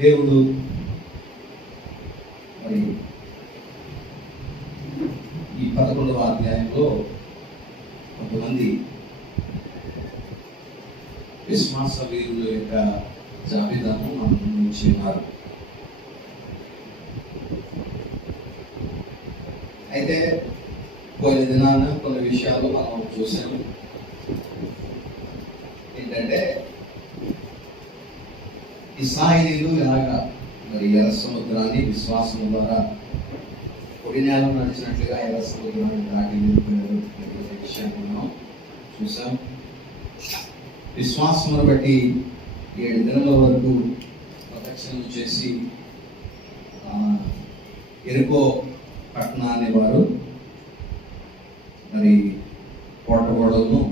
దేవుడు మరి ఈ 11వ అధ్యాయంలో కొంతమంది విశ్వాస వీరుల యొక్క జాబితాను మన ముందు ఉంచినారు. అయితే కొన్ని దినాన కొన్ని విషయాలు మనం చూసాము. ఏంటంటే ఇశ్రాయేలీయులు ఎలాగా మరి ఎర్ర సముద్రాన్ని విశ్వాసం ద్వారా పొడి నేల నడిచినట్లుగా ఎర్ర సముద్రాన్ని దాటి వెళ్ళిపోయారు అనే విషయాన్ని మనం చూసాం. విశ్వాసమును బట్టి 7 దినాల వరకు ప్రదక్షిణ చేసి ఎరుకో పట్టణాన్ని వారు మరి కోటగోడలను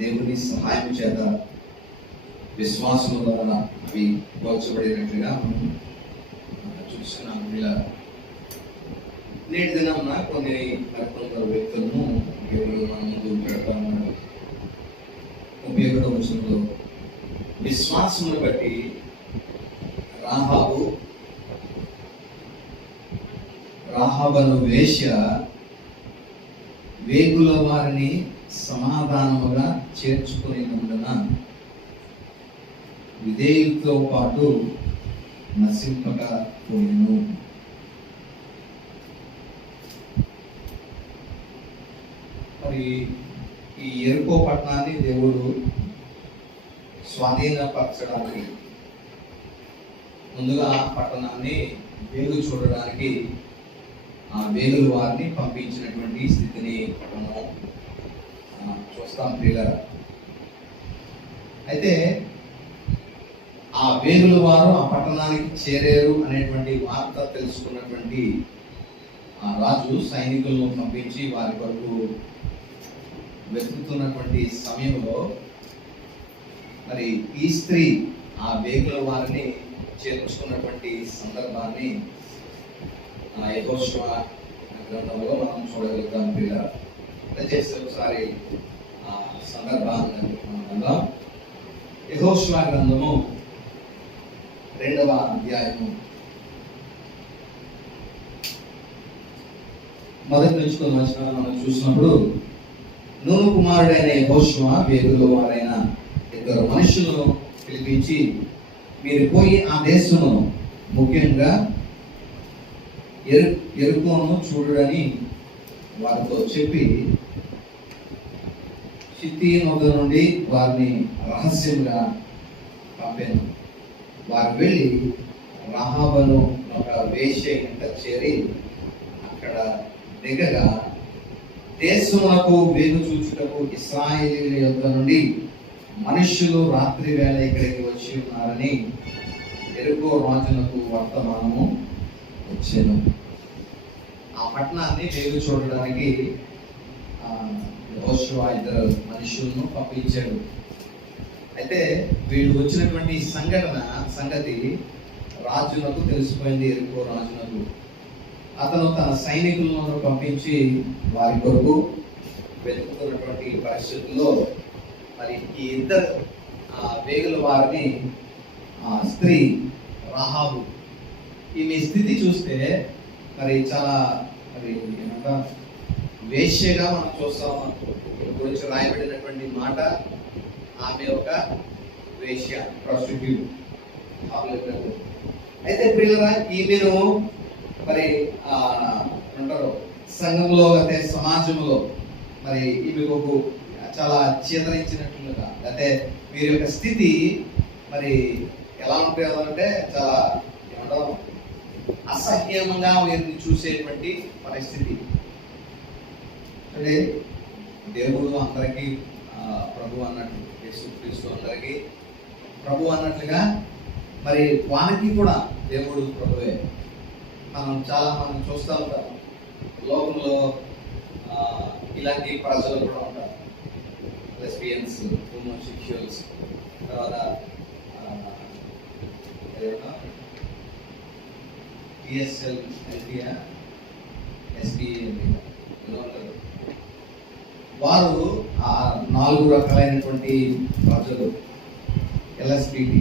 దేవుని సహాయం చేత విశ్వాసం ద్వారా అవి గోచబడినట్లుగా మనం చూస్తున్నాం. ఇలా నేటి దినాన కొన్ని కొందరు వ్యక్తులను దేవుడు మన ముందు పెడతా ఉన్నాడు. 31వ వచనంలో విశ్వాసమును బట్టి రాహాబను వేశ్య వేగుల వారిని సమాధానముగా చేర్చుకునేందున విధేయులతో పాటు నశింపకపోయెను. మరి ఈ ఎరుకో పట్టణాన్ని దేవుడు స్వాధీనపరచడానికి ముందుగా పట్టణాన్ని వేగు చూడడానికి ఆ వేగుల వారిని పంపించినటువంటి స్థితిని మనం చూస్తాం ప్రియులారా. అయితే ఆ వేగుల వారు ఆ పట్టణానికి చేరారు అనేటువంటి వార్త తెలుసుకున్నటువంటి ఆ రాజు సైనికులను పంపించి వారి కొరకు వెతుకుతున్నటువంటి సమయంలో మరి ఈ స్త్రీ ఆ వేగుల వారిని చేర్చుకున్నటువంటి సందర్భాన్ని యెహోషువ గ్రంథంలో మనం చూడగలుగుతాం పిల్లలు. దయచేసి ఒకసారి ఆ సందర్భాన్ని మనం యెహోషువ గ్రంథము 2వ అధ్యాయము మొదటి నుంచి కొన్ని వచనాలు మనం చూసినప్పుడు, నూను కుమారుడైన యెహోషువ వేగుల వారైన 2 మనుషులను పిలిపించి, మీరు పోయి ఆ దేశమును ముఖ్యంగా ఎరుకోను చూడని వారితో చెప్పి షిత్తీము వద్ద నుండి వారిని రహస్యంగా పంపాను. వారు వెళ్ళి రాహాబను ఒక వేశ్య ఇంట చేరి అక్కడ దిగగా, దేశమునకు వేగు చూచుటకు ఇశ్రాయేలీయుల యొద్ద నుండి మనుష్యులు రాత్రి వేళ ఇక్కడికి వచ్చి ఉన్నారని ఎరుకో రాజునకు వర్తమానము వచ్చాను. ఆ పట్టణాన్ని వేగు చూడడానికి యెహోషువ 2 మనుషులను పంపించాడు. అయితే వీళ్ళు వచ్చినటువంటి సంగతి రాజునకు తెలిసిపోయింది. ఎరుకో రాజునకు అతను తన సైనికులను పంపించి వారి కొరకు వెతుకుతున్నటువంటి పరిస్థితుల్లో మరి ఈ 2 వేగుల వారిని స్త్రీ రాహాబు, ఈమె స్థితి చూస్తే మరి చాలా మరి ఏమంటా వేశ్యగా మనం చూస్తాం. గురించి రాయబడినటువంటి మాట, ఆమె ఒక వేశ్య, ప్రాస్టిట్యూట్. అయితే ప్రియులారా, ఈమెను మరి అంటారు సంఘంలో అయితే సమాజంలో మరి ఈమెకు చాలా చేతరించినట్లుగా, అంటే వీరి యొక్క స్థితి మరి ఎలా ఉంటుందంటే చాలా ఏమంటారు అసహ్యంగా వీరిని చూసేటువంటి పరిస్థితి. అంటే దేవుడు అందరికీ ప్రభు అన్నట్లు, యేసుక్రీస్తు అందరికీ ప్రభు అన్నట్లుగా మరి వానికి కూడా దేవుడు ప్రభువే. మనం చూస్తూ ఉంటాం లోకంలో ఇలాంటి ప్రజలు కూడా ఉంటారు. లెస్బియన్స్, హోమోసెక్షువల్స్, తర్వాత టిఎస్ఎల్, ఎస్బి వారు ఆ 4 రకాలైనటువంటి ప్రజలు. LSBT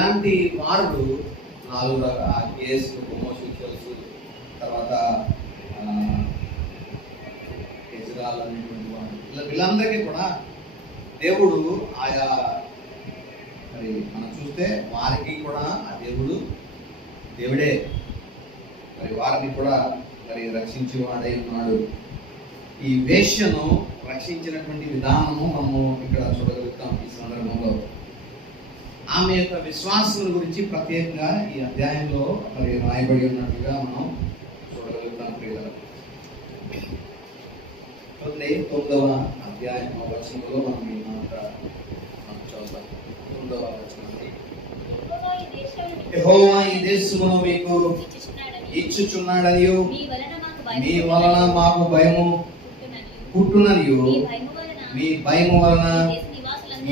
ఇలాంటి వారు 4 కేసులు, హోమోసెక్షువల్స్, తర్వాత ఇజ్రాయల్ అనేటువంటి వారు, వీళ్ళందరికీ కూడా దేవుడు ఆయా మరి మనం చూస్తే వారికి కూడా ఆ దేవుడే మరి వారిని కూడా మరి రక్షించేవాడై ఉన్నాడు. ఈ వేశ్యను రక్షించినటువంటి విధానము మనము ఇక్కడ చూడగలుగుతాం. ఈ సందర్భంలో ఆమె యొక్క విశ్వాసం గురించి ప్రత్యేకంగా ఈ అధ్యాయంలో మరి రాయబడి ఉన్నట్లుగా మనం చూడగలుగుతాం. ప్రియులారా, 9వ అధ్యాయం వచనంలో మనం ఈ మాట చూద్దాం. 9వ వచనం, యెహోవా ఈ దేశమును మీకు ఇచ్చుచున్నాడనియు మీ వలన మాకు భయము పుట్టుననియు మీ భయము వలన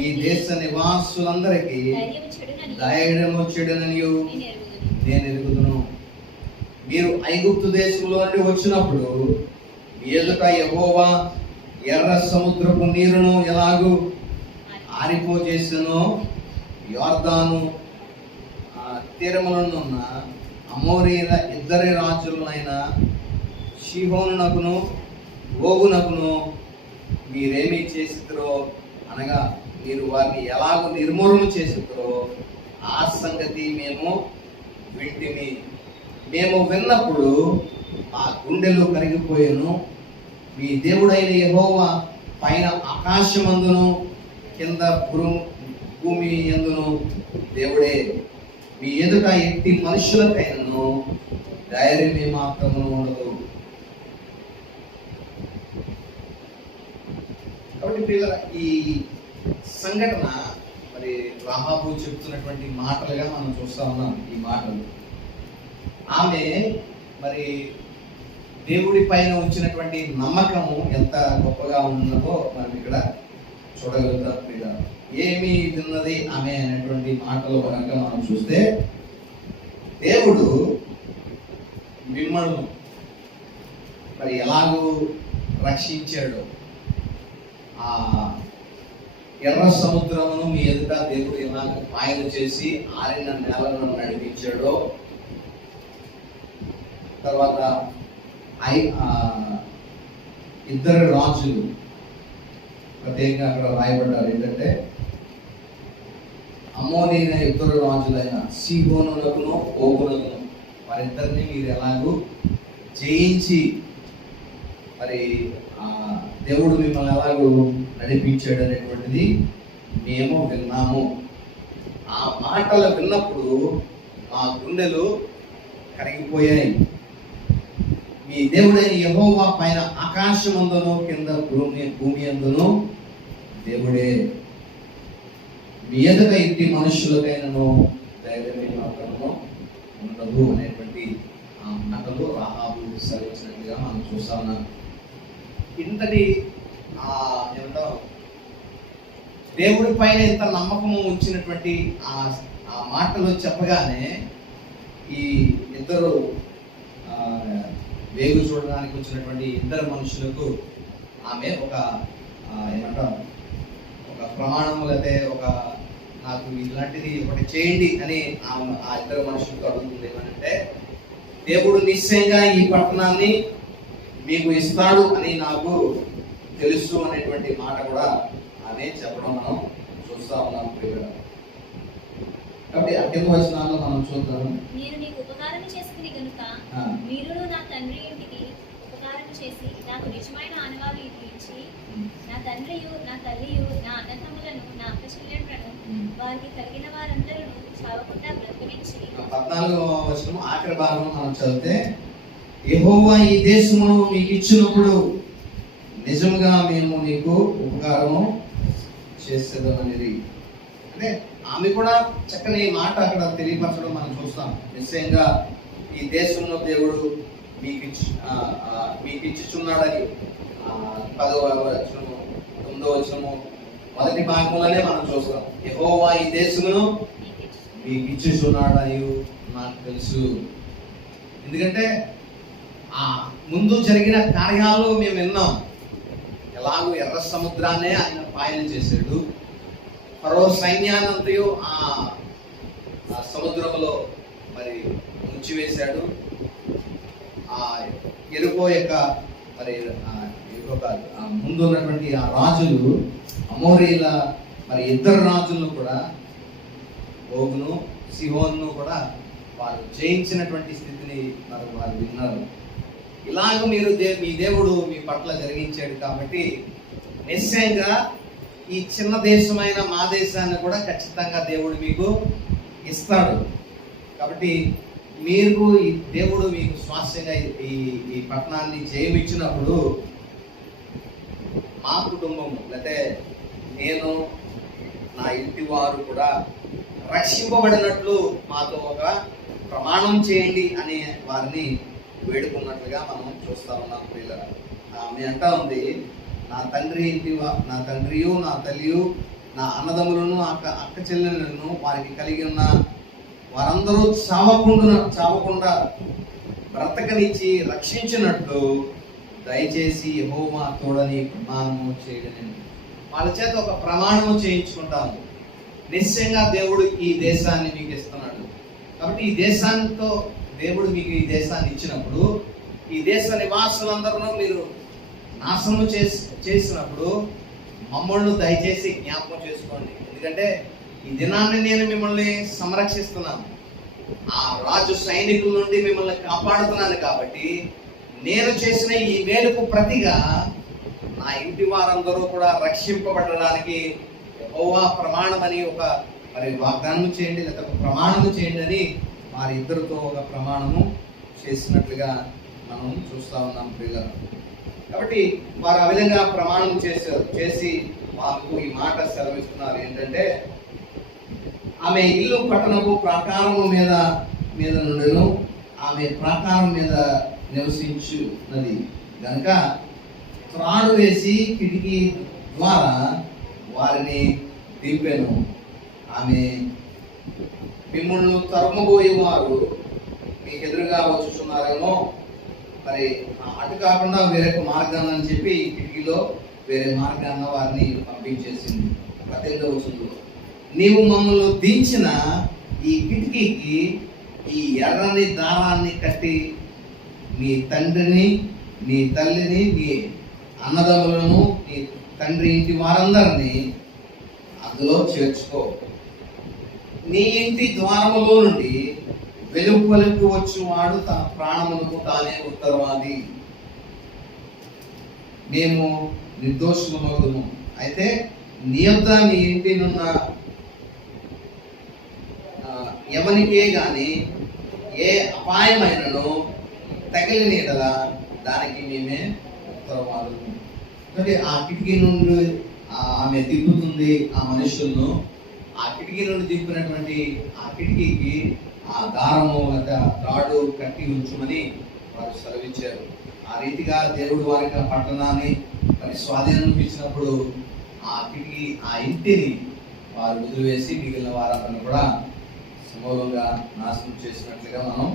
ఈ దేశ నివాసులందరికీ ధైర్యము చెడుననియు నేను ఎరుగుదును. మీరు ఐగుప్తు దేశంలో నుండి వచ్చినప్పుడు మీ ఎదుట యెహోవా ఎర్ర సముద్రపు నీరును ఎలాగూ ఆరిపోజేసెనో, యొర్దాను తీరములనున్న అమోరీల ఇద్దరి రాజులైన షీహోనునకును ఓగునకును మీరేమి చేసిరో, అనగా మీరు వారిని ఎలాగో నిర్మూలన చేసిరో ఆ సంగతి మేము వింటిమి. మేము విన్నప్పుడు ఆ గుండెలు కరిగిపోయాను. మీ దేవుడైన యెహోవా పైన ఆకాశమందును కింద భూమి యందును దేవుడే. మీ ఎదుట ఎట్టి మనుషులకైనను ధైర్యం ఏమాత్రము ఉండదు. కాబట్టి పిల్లల ఈ సంఘటన మరి రాహాబు చెప్తున్నటువంటి మాటలుగా మనం చూస్తా ఉన్నాం. ఈ మాటలు ఆమె మరి దేవుడి పైన ఉంచినటువంటి నమ్మకము ఎంత గొప్పగా ఉన్నదో మనం ఇక్కడ చూడగలుగుతాం. పిల్లల ఏమి విన్నది ఆమె అనేటువంటి మాటలు కనుక మనం చూస్తే, దేవుడు మిమ్మల్ని మరి ఎలాగూ రక్షించాడు, ఆ ఎర్ర సముద్రమును మీ ఎదుట దేవుడు ఎలాగ పాయలు చేసి ఆరిన నేలను నడిపించాడో, తర్వాత ఇద్దరు రాజులు ప్రత్యేకంగా అక్కడ రాయబడ్డారు. ఏంటంటే అమ్మోనీయుల ఇద్దరు రాజులైన సీహోనునకును ఓగునకును వారిద్దరిని మీరు ఎలాగూ జయించి మరి దేవుడు మిమ్మల్ని ఎలాగూ నడిపించాడు అనేటువంటిది మేము విన్నాము. ఆ మాటలు విన్నప్పుడు మా గుండెలు కరిగిపోయాయి. మీ దేవుడైన యెహోవా పైన ఆకాశమందును కింద భూమి అందును దేవుడే. మీ ఎదుట ఇట్టి మనుషులకైనను ధైర్యమే మాత్రము ఉండదు అనేటువంటి ఆ మాటలు రాహాబు సెలవిచ్చినట్టుగా మనం చూస్తా ఉన్నాం. ఇంతటి ఏమంటాం, దేవుడి పైన ఇంత నమ్మకము ఉంచినటువంటి ఆ మాటలు చెప్పగానే ఈ ఇద్దరు వేగు చూడడానికి వచ్చినటువంటి ఇద్దరు మనుషులకు ఆమె ఒక ఏమంటాం ఒక ప్రమాణం లేకపోతే ఒక నాకు ఇలాంటిది ఒకటి చేయండి అని ఆ ఇద్దరు మనుషులకు అడుగుతుంది. ఏమనంటే, దేవుడు నిశ్చయంగా ఈ పట్టణాన్ని మీకు ఇస్తాడు అని నాకు తెలుసు అనేటువంటి మాట కూడా ఆమె చెప్పడం మనం చూస్తా ఉన్నాం. కాబట్టి 8వ వచనాల్లో మనం చూద్దాం. నేను నీకు ఉపకారం చేస్తుంది కనుక మీరు నా తండ్రి ఇంటికి ఉపకారం చేసి నాకు నిజమైన ఆనవాలు ఇచ్చి నా తండ్రియు నా తల్లియు నా అన్నతమ్ములను నా అక్కచెల్లెళ్లను వారికి కలిగిన వారందరూ చావకుండా బ్రతికించి. 14వ వచనం ఆఖరి భాగం మనం చదివితే, యెహోవా ఈ దేశమును మీకు ఇచ్చినప్పుడు నిజంగా మేము నీకు ఉపకారము చేసేదమనేది. అంటే ఆమె కూడా చక్కని మాట అక్కడ తెలియపరచడం మనం చూస్తాం. నిశ్చయంగా ఈ దేశంలో దేవుడు మీకు ఇచ్చుచున్నాడని 10వ వచనము 9వ వచనము మొదటి భాగంలోనే మనం చూస్తాం. యెహోవా ఈ దేశమును మీకు ఇచ్చుచున్నాడని నాకు తెలుసు. ఎందుకంటే ఆ ముందు జరిగిన కార్యాలు మేము విన్నాం. ఎలాగో ఎర్ర సముద్రాన్నే ఆయన పాయన చేశాడు. ఫరో సైన్యానంతయు ఆ కూల్చివేశాడు. ఆ ఎరుకో యొక్క మరి ముందు ఉన్నటువంటి ఆ రాజులు అమోరీల మరి ఇద్దరు రాజులను కూడా, ఓగును సిహోన్ను కూడా వారు జయించినటువంటి స్థితిని మరి వారు విన్నారు. ఇలాగ మీరు మీ దేవుడు మీ పట్ల జరిగించాడు కాబట్టి నిశ్చయంగా ఈ చిన్న దేశమైన మా దేశాన్ని కూడా ఖచ్చితంగా దేవుడు మీకు ఇస్తాడు. కాబట్టి మీరు ఈ దేవుడు మీకు స్వాస్థ్యంగా ఈ పట్టణాన్ని జయమిచ్చినప్పుడు మా కుటుంబం లేకపోతే నేను నా ఇంటి వారు కూడా రక్షింపబడినట్లు మాతో ఒక ప్రమాణం చేయండి అని వారిని వేడుకున్నట్లుగా మనం చూస్తా ఉన్నాం. పిల్లల ఆమె అంటా ఉంది, నా తండ్రియు నా తల్లియు నా అన్నదమ్ములను అక్క చెల్లెలను వారికి కలిగి ఉన్న వారందరూ చావకుండా బ్రతకనిచ్చి రక్షించినట్లు దయచేసి యెహోవా తోడని ప్రమాణము చేయడం. వాళ్ళ చేత ఒక ప్రమాణము చేయించుకుంటాము. నిశ్చయంగా దేవుడు ఈ దేశాన్ని మీకు ఇస్తున్నాడు. కాబట్టి ఈ దేశాంతో దేవుడు మీకు ఈ దేశాన్ని ఇచ్చినప్పుడు ఈ దేశ నివాసులందరూ మీరు నాశనం చేసినప్పుడు మమ్మల్ని దయచేసి జ్ఞాపకం చేసుకోండి. ఎందుకంటే ఈ దినాన్ని నేను మిమ్మల్ని సంరక్షిస్తున్నాను, ఆ రాజు సైనికుల నుండి మిమ్మల్ని కాపాడుతున్నాను. కాబట్టి నేను చేసిన ఈ మేలుకు ప్రతిగా నా ఇంటి వారందరూ కూడా రక్షింపబడడానికి యెహోవా ప్రమాణం అని ఒక మరి వాగ్దానం చేయండి, లేదా ఒక ప్రమాణము చేయండి అని వారి ఇద్దరితో ఒక ప్రమాణము చేసినట్లుగా మనం చూస్తా ఉన్నాం పిల్లలు. కాబట్టి వారు ఆ విధంగా ప్రమాణం చేసి మాకు ఈ మాట సెలవిస్తున్నారు ఏంటంటే, ఆమె ఇల్లు పట్టణపు ప్రాకారము మీద నుండిను ఆమె ప్రాకారం మీద నివసించున్నది గనుక త్రాడు వేసి కిటికీ ద్వారా వారిని దింపెను. ఆమె మిమ్మల్ని తరుమబోయే వారు మీకు ఎదురుగా వచ్చుచున్నారేమో, మరి అటు కాకుండా వేరొక మార్గాన్ని అని చెప్పి కిటికీలో వేరే మార్గాన్న వారిని పంపించేసింది. 18వ వచనంలో, నీవు మమ్మల్ని దించిన ఈ కిటికీకి ఈ ఎర్రని దారాన్ని కట్టి నీ తండ్రిని నీ తల్లిని నీ అన్నదమ్ములను నీ తండ్రి ఇంటి వారందరినీ అందులో చేర్చుకో. నీ ఇంటి ద్వారములో నుండి వెలుపలకు వచ్చువాడు తన ప్రాణములకు తానే ఉత్తరవాది. మేము నిర్దోషులమగుదుము. అయితే నీ యొద్ద నీ ఇంటినున్న ఎవనికే గాని ఏ అపాయమైనను తగిలిన యెడల దానికి మేమే ఉత్తరవాదులు. అంటే ఆ కిటికీ నుండి ఆమె దింపుతుంది ఆ మనుషులను. ఆ కిటికీ నుండి దింపినటువంటి ఆ కిటికీకి ఆ దారము లేదా తాడు కట్టి ఉంచమని వారు సెలవిచ్చారు. ఆ రీతిగా దేవుడు వారికి ఆ పట్టణాన్ని మరి స్వాధీనం ఇచ్చినప్పుడు ఆ కిటికీ ఆ ఇంటిని వారు వదిలివేసి మిగిలిన వారందరిని కూడా సమూలంగా నాశనం చేసినట్లుగా మనం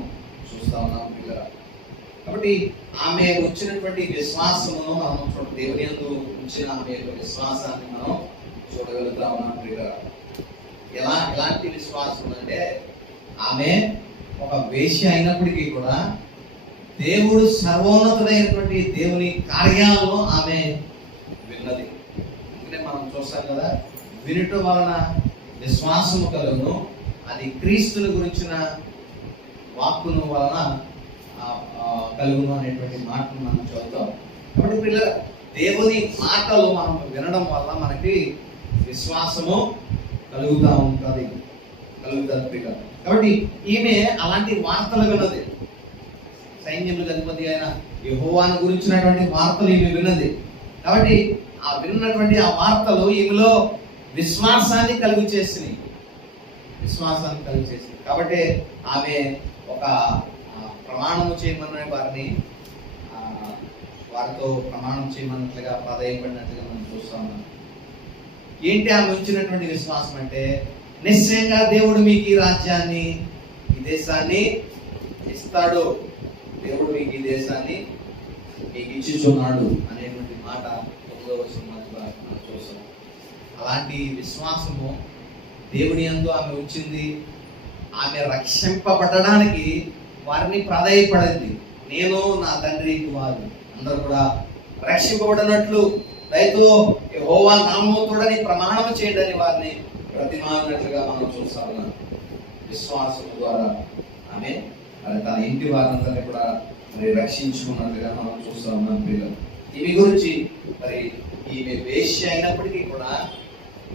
చూస్తా ఉన్నాం పిల్లల. కాబట్టి ఆమె వచ్చినటువంటి విశ్వాసమును మనం దేవుని యందు ఉంచిన ఆమె యొక్క విశ్వాసాన్ని మనం చూడగలుగుతా ఉన్నాం పిల్లల. ఎలాంటి విశ్వాసం అంటే, ఆమె ఒక వేశ్య అయినప్పటికీ కూడా దేవుడు సర్వోన్నతుడైనటువంటి దేవుని కార్యాలను ఆమె విన్నది. అంటే మనం చూస్తాం కదా, వినుట వలన విశ్వాసము కలుగును, అది క్రీస్తుని గురించిన వాక్కును వలన కలుగును అనేటువంటి మాటను మనం చూద్దాం. కాబట్టి పిల్లల, దేవుని మాటలు మనం వినడం వల్ల మనకి విశ్వాసము కలుగుతుంది పిల్లలు. కాబట్టి ఈమె అలాంటి వార్తలు విన్నది. సైన్యములకు అధిపతి అయిన యెహోవాను గురించినటువంటి వార్తలు ఈమె విన్నది. కాబట్టి ఆ విన్నటువంటి ఆ వార్తలు ఈమెలో విశ్వాసాన్ని కలుగు చేసినాయి. కాబట్టి ఆమె ఒక ప్రమాణము చేయమన్న వారిని వారితో ప్రమాణం చేయమన్నట్లుగా ప్రాధాన్యపడినట్లుగా మనం చూస్తా ఉన్నాం. ఏంటి ఆమె ఉంచినటువంటి విశ్వాసం అంటే, నిశ్చయంగా దేవుడు మీకు ఈ రాజ్యాన్ని ఈ దేశాన్ని ఇస్తాడు, దేవుడు మీకు ఈ దేశాన్ని మీకు ఇచ్చుచున్నాడు అనేటువంటి మాట 9వ వచనంలో మనం చూస్తాం. అలాంటి విశ్వాసము దేవుని యందు ఆమె ఉంచింది. ఆమె రక్షింపబడడానికి వారిని ప్రాధాన్యపడింది. నేను నా తండ్రి కుమారుడు అందరూ కూడా రక్షింపబడినట్లు దయతో యెహోవా నామముతోడని ప్రమాణం చేయడని వారిని ప్రతిమానినట్లుగా మనం చూస్తాము. విశ్వాసం ద్వారా ఆమె మరి తన ఇంటి వారందరినీ కూడా మరి రక్షించుకున్నట్లుగా మనం చూస్తా ఉన్నాం పిల్లలు. ఈమె గురించి మరి ఈమె వేశ్య అయినప్పటికీ కూడా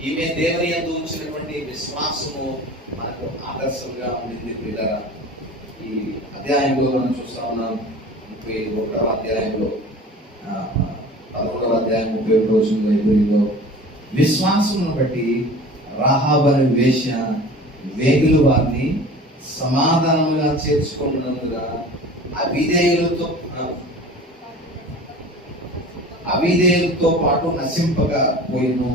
ఈమె దేవుని యందు ఉంచినటువంటి విశ్వాసము మనకు ఆదర్శంగా ఉండింది పిల్లల. ఈ అధ్యాయంలో మనం చూస్తా ఉన్నాం 31వ అధ్యాయంలో 11వ అధ్యాయం 31వ వచనంలో ఇబ్రిలో విశ్వాసమును బట్టి రాహాబు అనే వేశ్య వేగులు వారిని సమాధానముగా చేర్చుకున్నందుగా అవిధేయులతో పాటు నశింపగా పోయిను.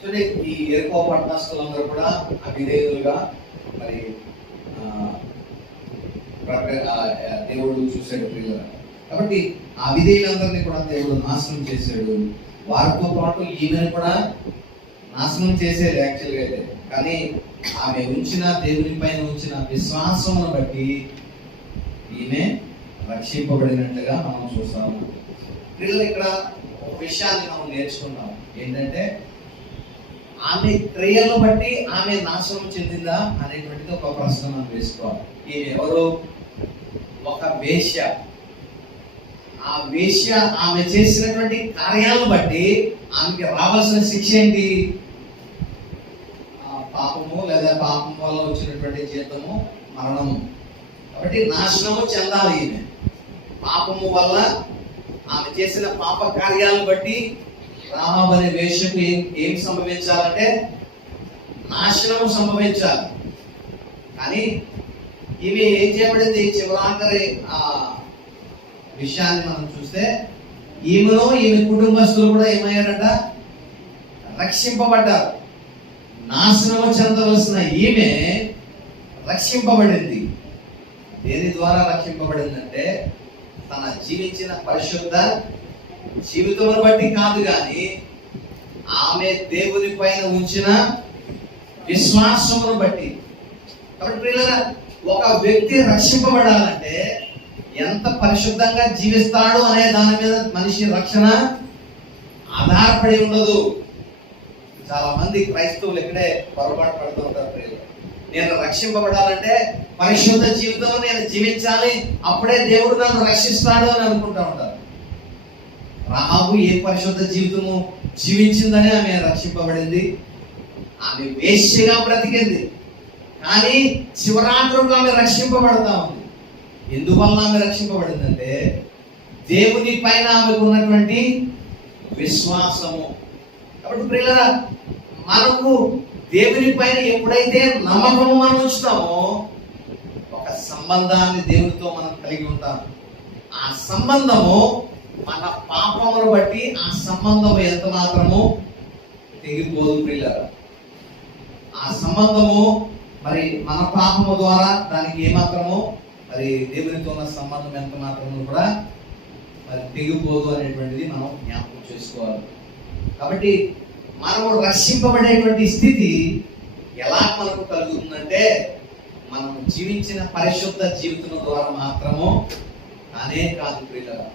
చూడండి, ఈ ఎరుకో పట్టణస్థులందరూ కూడా అవిధేయులుగా మరి దేవుడు చూశాడు పిల్లలు. కాబట్టి ఆ అవిధేయులందరినీ కూడా దేవుడు నాశనం చేశాడు. వారితో పాటు ఈమెను కూడా నాశనం చేసేది యాక్చువల్గా అయితే. కానీ ఆమె ఉంచిన దేవుని పైన ఉంచిన విశ్వాసమును బట్టి ఈమె రక్షింపబడినట్లుగా మనం చూస్తాము. పిల్లలు ఇక్కడ ఒక విషయాన్ని మనం నేర్చుకున్నాం. ఏంటంటే ఆమె క్రియలను బట్టి ఆమె నాశనం చెందిందా అనేటువంటిది ఒక ప్రశ్న మనం వేసుకోవాలి. ఈమె ఎవరు? ఒక వేశ్య. ఆ వేశ్య ఆమె చేసినటువంటి కార్యాలను బట్టి ఆమెకి రావాల్సిన శిక్ష ఏంటి? పాపము లేదా పాపం వల్ల వచ్చినటువంటి జీతము మరణము. కాబట్టి నాశనము చెందాలి ఈమె. పాపము వల్ల ఆమె చేసిన పాప కార్యాలను బట్టి రాహాబు అనే వేశ్యకు ఏం సంభవించాలంటే నాశనము సంభవించాలి. కానీ ఇవి ఏం చేయబడింది? చివరాఖరి ఆ విషయాన్ని మనం చూస్తే ఈమెను ఈమె కుటుంబస్తులు కూడా ఏమయ్యారట? రక్షింపబడ్డారు. నాశనము చెందవలసిన ఈమె రక్షింపబడింది. దేని ద్వారా రక్షింపబడిందంటే తన జీవించిన పరిశుద్ధ జీవితమును బట్టి కాదు, కానీ ఆమె దేవుని పైన ఉంచిన విశ్వాసమును బట్టి. కాబట్టి పిల్లల, ఒక వ్యక్తి రక్షింపబడాలంటే ఎంత పరిశుద్ధంగా జీవిస్తాడు అనే దాని మీద మనిషి రక్షణ ఆధారపడి ఉండదు. చాలా మంది క్రైస్తవులు ఇక్కడే పొరపాటు పడుతూ ఉంటారు పిల్లలు. నేను రక్షింపబడాలంటే పరిశుద్ధ జీవితం నేను జీవించాలి, అప్పుడే దేవుడు నన్ను రక్షిస్తాడు అని అనుకుంటా ఉంటారు. రాహాబు ఏ పరిశుద్ధ జీవితము జీవించిందని ఆమె రక్షింపబడింది. ఆమె వేశ్యగా బ్రతికింది, కానీ చివరాత్రులు ఆమె రక్షింపబడతా ఉంది. ఎందువల్ల ఆమె రక్షింపబడిందంటే దేవుని పైన ఆమెకు ఉన్నటువంటి విశ్వాసము. కాబట్టి ప్రియులారా, మనకు దేవుని పైన ఎప్పుడైతే నమ్మకము మనం ఉంచుతామో ఒక సంబంధాన్ని దేవునితో మనం కలిగి ఉంటాం. ఆ సంబంధము మన పాపమును బట్టి ఆ సంబంధము ఎంత మాత్రము తెగిపోదు ప్రియులారా. ఆ సంబంధము మరి మన పాపము ద్వారా దానికి ఏమాత్రము మరి దేవునితో ఉన్న సంబంధం ఎంత మాత్రము కూడా మరి తెగిపోదు అనేటువంటిది మనం జ్ఞాపకం చేసుకోవాలి. కాబట్టి మనము రక్షింపబడేటువంటి స్థితి ఎలా మనకు కలుగుతుందంటే మనం జీవించిన పరిశుద్ధ జీవితం ద్వారా మాత్రము కానే కాదు ప్రియులారా,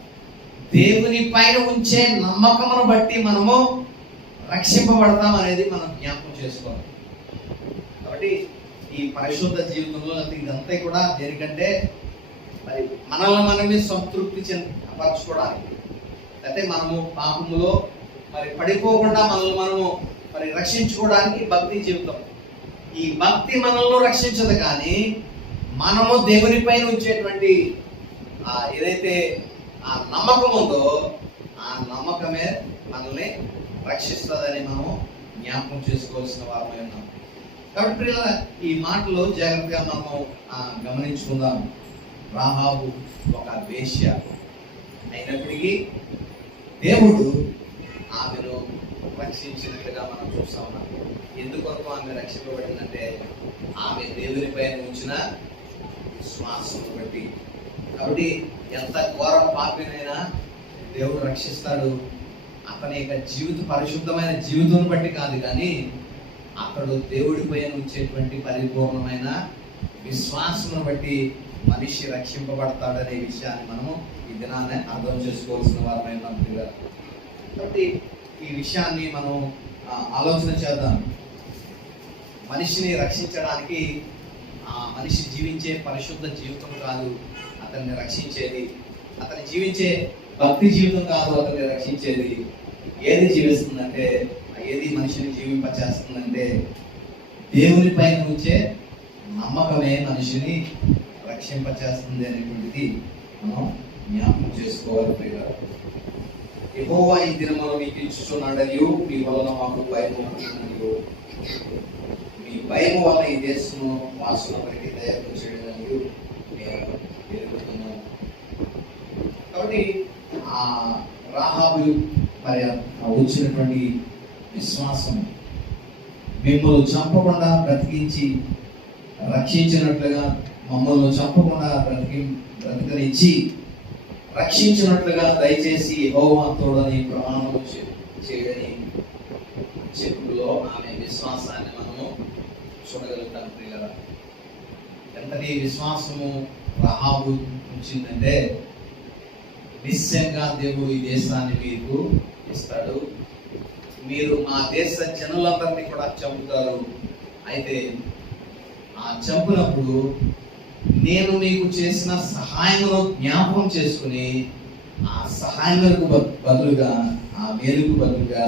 దేవుని పైన ఉంచే నమ్మకమును బట్టి మనము రక్షింపబడతాం అనేది మనం జ్ఞాపకం చేసుకోవాలి. కాబట్టి ఈ పరిశుద్ధ జీవితంలో ఇదంతా కూడా దేనికంటే మరి మనల్ని మనమే సంతృప్తి పరచుకోవడానికి, అయితే మనము పాపములో మరి పడిపోకుండా మనల్ని మనము మరి రక్షించుకోవడానికి భక్తి జీవితం. ఈ భక్తి మనల్ని రక్షించదు, కానీ మనము దేవుని పైన ఉంచేటువంటి ఏదైతే ఆ నమ్మకం ఉందో ఆ నమ్మకమే మనల్ని రక్షిస్తుందని మనం జ్ఞాపకం చేసుకోవాల్సిన వారమై ఉన్నాం. కాబట్టి ప్రియుల, ఈ మాటలు జాగ్రత్తగా మనము గమనించుకుందాం. రాహాబు ఒక వేశ్య అయినప్పటికీ దేవుడు ఆమెను రక్షించినట్లుగా మనం చూస్తా ఉన్నాం. ఎందుకొరకు ఆమె రక్షింపబడిందంటే ఆమె దేవుని పైన ఉంచిన విశ్వాసం బట్టి. కాబట్టి ఎంత ఘోర పాపినైనా దేవుడు రక్షిస్తాడు. అతని యొక్క పరిశుద్ధమైన జీవితం బట్టి కాదు, కానీ అతడు దేవుడి పైన ఉంచేటువంటి పరిపూర్ణమైన విశ్వాసమును బట్టి మనిషి రక్షింపబడతాడనే విషయాన్ని మనము ఈ దినాన్ని అర్థం చేసుకోవాల్సిన వారమై ఉన్నాం పిల్లలు. కాబట్టి ఈ విషయాన్ని మనం ఆలోచన చేద్దాం. మనిషిని రక్షించడానికి మనిషి జీవించే పరిశుద్ధ జీవితం కాదు అతన్ని రక్షించేది, అతను జీవించే భక్తి జీవితం కాదు అతన్ని రక్షించేది. ఏది జీవిస్తుందంటే, ఏది మనిషిని జీవింపచేస్తుందంటే దేవుని పైన ఉంచే నమ్మకమే మనిషిని రక్షింపచేస్తుంది అనేటువంటిది మనం జ్ఞాపకం చేసుకోవాలి ప్రియులారా. యెహోవా ఈ దినములో మీకు ఇచ్చుచున్నాడనియు మీ వలన మాకు భయము ఉంటున్నదియు, మీ భయము వలన ఈ దేశము వాసుల వరకు దయచేయడనియు నేను ఎరుగుతున్నాను. కాబట్టి ఆ రాహాబు మరి వచ్చినటువంటి విశ్వాసం మిమ్మల్ని చంపకుండా బ్రతికించి రక్షించినట్లుగా, మమ్మల్ని చంపకుండా బ్రతికనిచ్చి రక్షించినట్లుగా దయచేసి యెహోవా తోడని ప్రమాణం చేయని చెప్పులో ఆమె విశ్వాసాన్ని మనము చూడగలుగుతాం ప్రియులారా. ఎంతటి విశ్వాసము రాహాబు ఉంచిందంటే, నిశ్చయంగా దేవుడు ఈ దేశాన్ని మీకు ఇస్తాడు, మీరు మా దేశ జనులందరినీ కూడా చంపుతారు, అయితే ఆ చంపినప్పుడు నేను మీకు చేసిన సహాయమును జ్ఞాపకం చేసుకుని ఆ సహాయములకు బదులుగా, ఆ మేలుకు బదులుగా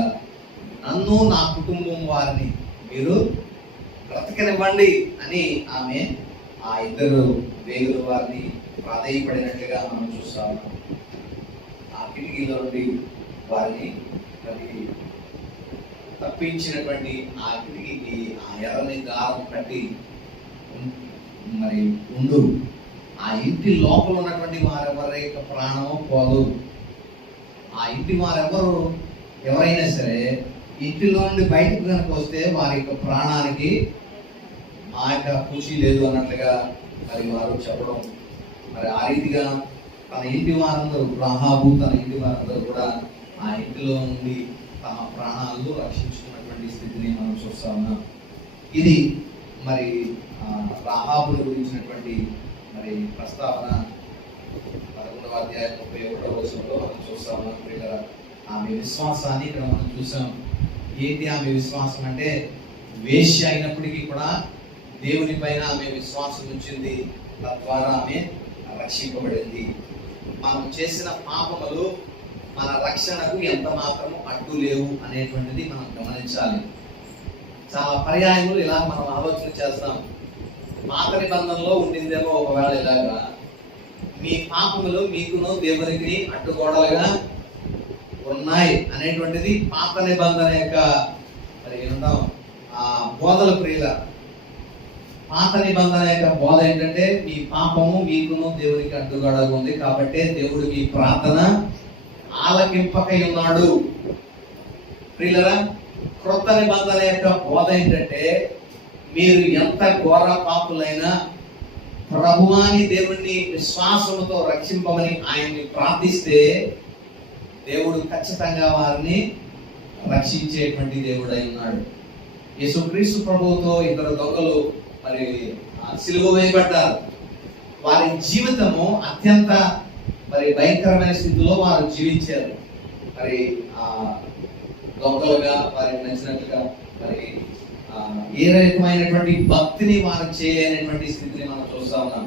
నన్ను నా కుటుంబం వారిని మీరు బ్రతకనివ్వండి అని ఆమె ఆ ఇద్దరు వేగుల వారిని ప్రాధేయపడినట్లుగా మనం చూస్తాము. ఆ కిటికీలో నుండి వారిని మరి తప్పించినటువంటి ఆ కిటికీకి ఆ ఎర్రని దారం కట్టి మరి ఉండు, ఆ ఇంటి లోపల ఉన్నటువంటి వారెవరి యొక్క ప్రాణము పోదు. ఆ ఇంటి ఎవరైనా సరే ఇంటిలో నుండి బయటకు కనుక వస్తే వారి యొక్క ప్రాణానికి మా యొక్క ఖుషి లేదు అన్నట్లుగా మరి వారు చెప్పడం, మరి ఆ రీతిగా తన ఇంటి వారందరూ, రాహాబు తన ఇంటి వారందరూ కూడా ఆ ఇంటిలో నుండి తమ ప్రాణాలను రక్షించుకున్నటువంటి స్థితిని మనం చూస్తా ఉన్నాం. ఇది మరి రాహాబుల గురించినటువంటి మరి ప్రస్తావన 11వ అధ్యాయం 31వ వచనంలో మనం చూస్తా ఉన్నాం ప్రియులారా. ఆమె విశ్వాసాన్ని ఇక్కడ మనం చూసాం. ఏంటి ఆమె విశ్వాసం అంటే, వేశ్య అయినప్పటికీ కూడా దేవుని పైన ఆమె విశ్వాసం ఉంచింది, తద్వారా ఆమె రక్షింపబడింది. మనం చేసిన పాపములు మన రక్షణకు ఎంత మాత్రము అడ్డు లేవు అనేటువంటిది మనం గమనించాలి. చాలా పర్యాయములు ఇలా మనం ఆలోచన చేస్తాం. పాత నిబంధనలో ఉండిందేమో ఒకవేళ ఇలాగా, మీ పాపములు మీకును దేవునికి అడ్డుగోడలుగా ఉన్నాయి అనేటువంటిది పాత నిబంధన యొక్క మరి ఏమంటాం బోధల ప్రియుల. పాత నిబంధన యొక్క బోధ ఏంటంటే, మీ పాపము మీకును దేవునికి అడ్డుగోడగా ఉంది కాబట్టి దేవుడు మీ ప్రార్థన ఆలకింపకై ఉన్నాడు. ప్రియులరా, క్రొత్త నిబంధన యొక్క బోధ ఏంటంటే, మీరు ఎంత ఘోర పాపులైనా ప్రభువాని దేవుణ్ణి విశ్వాసముతో రక్షింపమని ఆయన్ని ప్రార్థిస్తే దేవుడు ఖచ్చితంగా వారిని రక్షించేటువంటి దేవుడై ఉన్నాడు. యేసుక్రీస్తు ప్రభువుతో ఇద్దరు దొంగలు మరి సిలువ వేయబడ్డారు. వారి జీవితము అత్యంత మరి భయంకరమైన స్థితిలో వారు జీవించారు. మరి దొంగలుగా వారికి నచ్చినట్లుగా మరి ఏ రకమైనటువంటి భక్తిని వారు చేయలేనటువంటి స్థితిని మనం చూస్తా ఉన్నాం.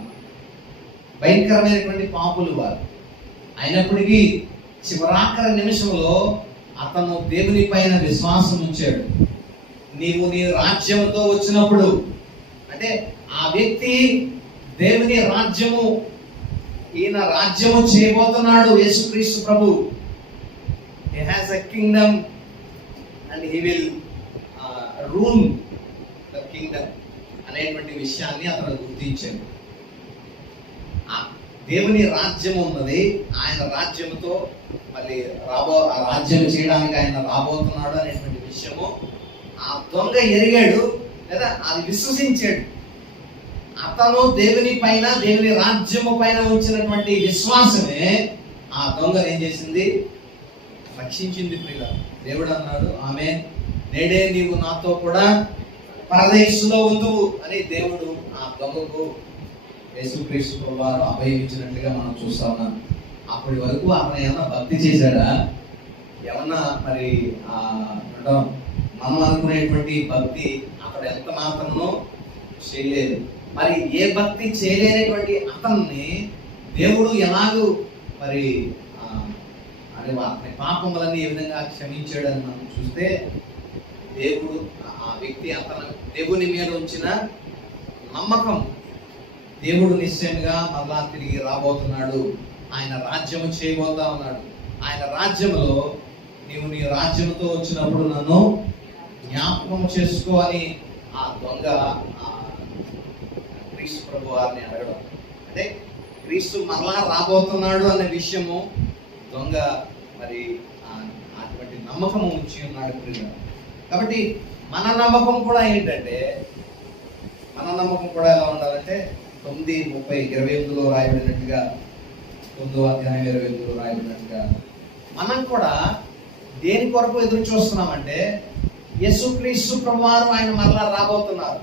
భయంకరమైనటువంటి పాపులు వారు అయినప్పటికీ చివరాఖరి నిమిషంలో అతను దేవుని పైన విశ్వాసం ఉంచాడు. నీవు నీ రాజ్యంతో వచ్చినప్పుడు, అంటే ఆ వ్యక్తి దేవుని రాజ్యము, ఈయన రాజ్యము చేయబోతున్నాడు యేసుక్రీస్తు ప్రభు. He has a kingdom and he will rule the kingdom అనేటువంటి విషయాన్ని అతను గుర్తించాడు. దేవుని రాజ్యం ఉన్నది, ఆయన రాజ్యముతో మళ్ళీ రాజ్యం చేయడానికి ఆయన రాబోతున్నాడు అనేటువంటి విషయము ఆ దొంగ ఎరిగాడు, లేదా అది విశ్వసించాడు. అతను దేవుని పైన, దేవుని రాజ్యము పైన ఉంచినటువంటి విశ్వాసమే ఆ దొంగను ఏం చేసింది, రక్షించింది. ప్రియ దేవుడు అన్నాడు, ఆమె నేడే నీవు నాతో కూడా పరదేశంలో ఉందువు అని దేవుడు ఆ దొంగకు యేసుక్రీస్తు వారు అభయం ఇచ్చినట్లుగా మనం చూస్తా ఉన్నాం. అప్పటి వరకు అతను ఏమన్నా భక్తి చేశాడా? ఏమన్నా మరి మనం అనుకునేటువంటి భక్తి అతడు ఎంత మాత్రమో చేయలేదు. మరి ఏ భక్తి చేయలేనటువంటి అతన్ని దేవుడు ఎలాగూ మరి అతని పాపములన్నీ ఏ విధంగా క్షమించాడని మనం చూస్తే, దేవుడు ఆ వ్యక్తి అతను దేవుని మీద ఉంచిన నమ్మకం, దేవుడు నిశ్చయంగా మరలా తిరిగి రాబోతున్నాడు, ఆయన రాజ్యము చేయబోతా ఉన్నాడు, ఆయన రాజ్యంలో నీవు నీ రాజ్యంతో వచ్చినప్పుడు నన్ను జ్ఞాపకం చేసుకో అని ఆ దొంగ క్రీస్తు ప్రభు వారిని అడగడం. అంటే క్రీస్తు మరలా రాబోతున్నాడు అనే విషయము దొంగ మరి అటువంటి నమ్మకం ఉంచి ఉన్నాడు. కాబట్టి మన నమ్మకం కూడా ఏంటంటే, మన నమ్మకం కూడా ఎలా ఉండాలంటే 9:30-28లో రాయబడినట్టుగా, 9:28 రాయబడినట్టుగా మనం కూడా దేని కొరకు ఎదురు చూస్తున్నామంటే, యేసుక్రీస్తు ప్రభువారు ఆయన మరలా రాబోతున్నారు.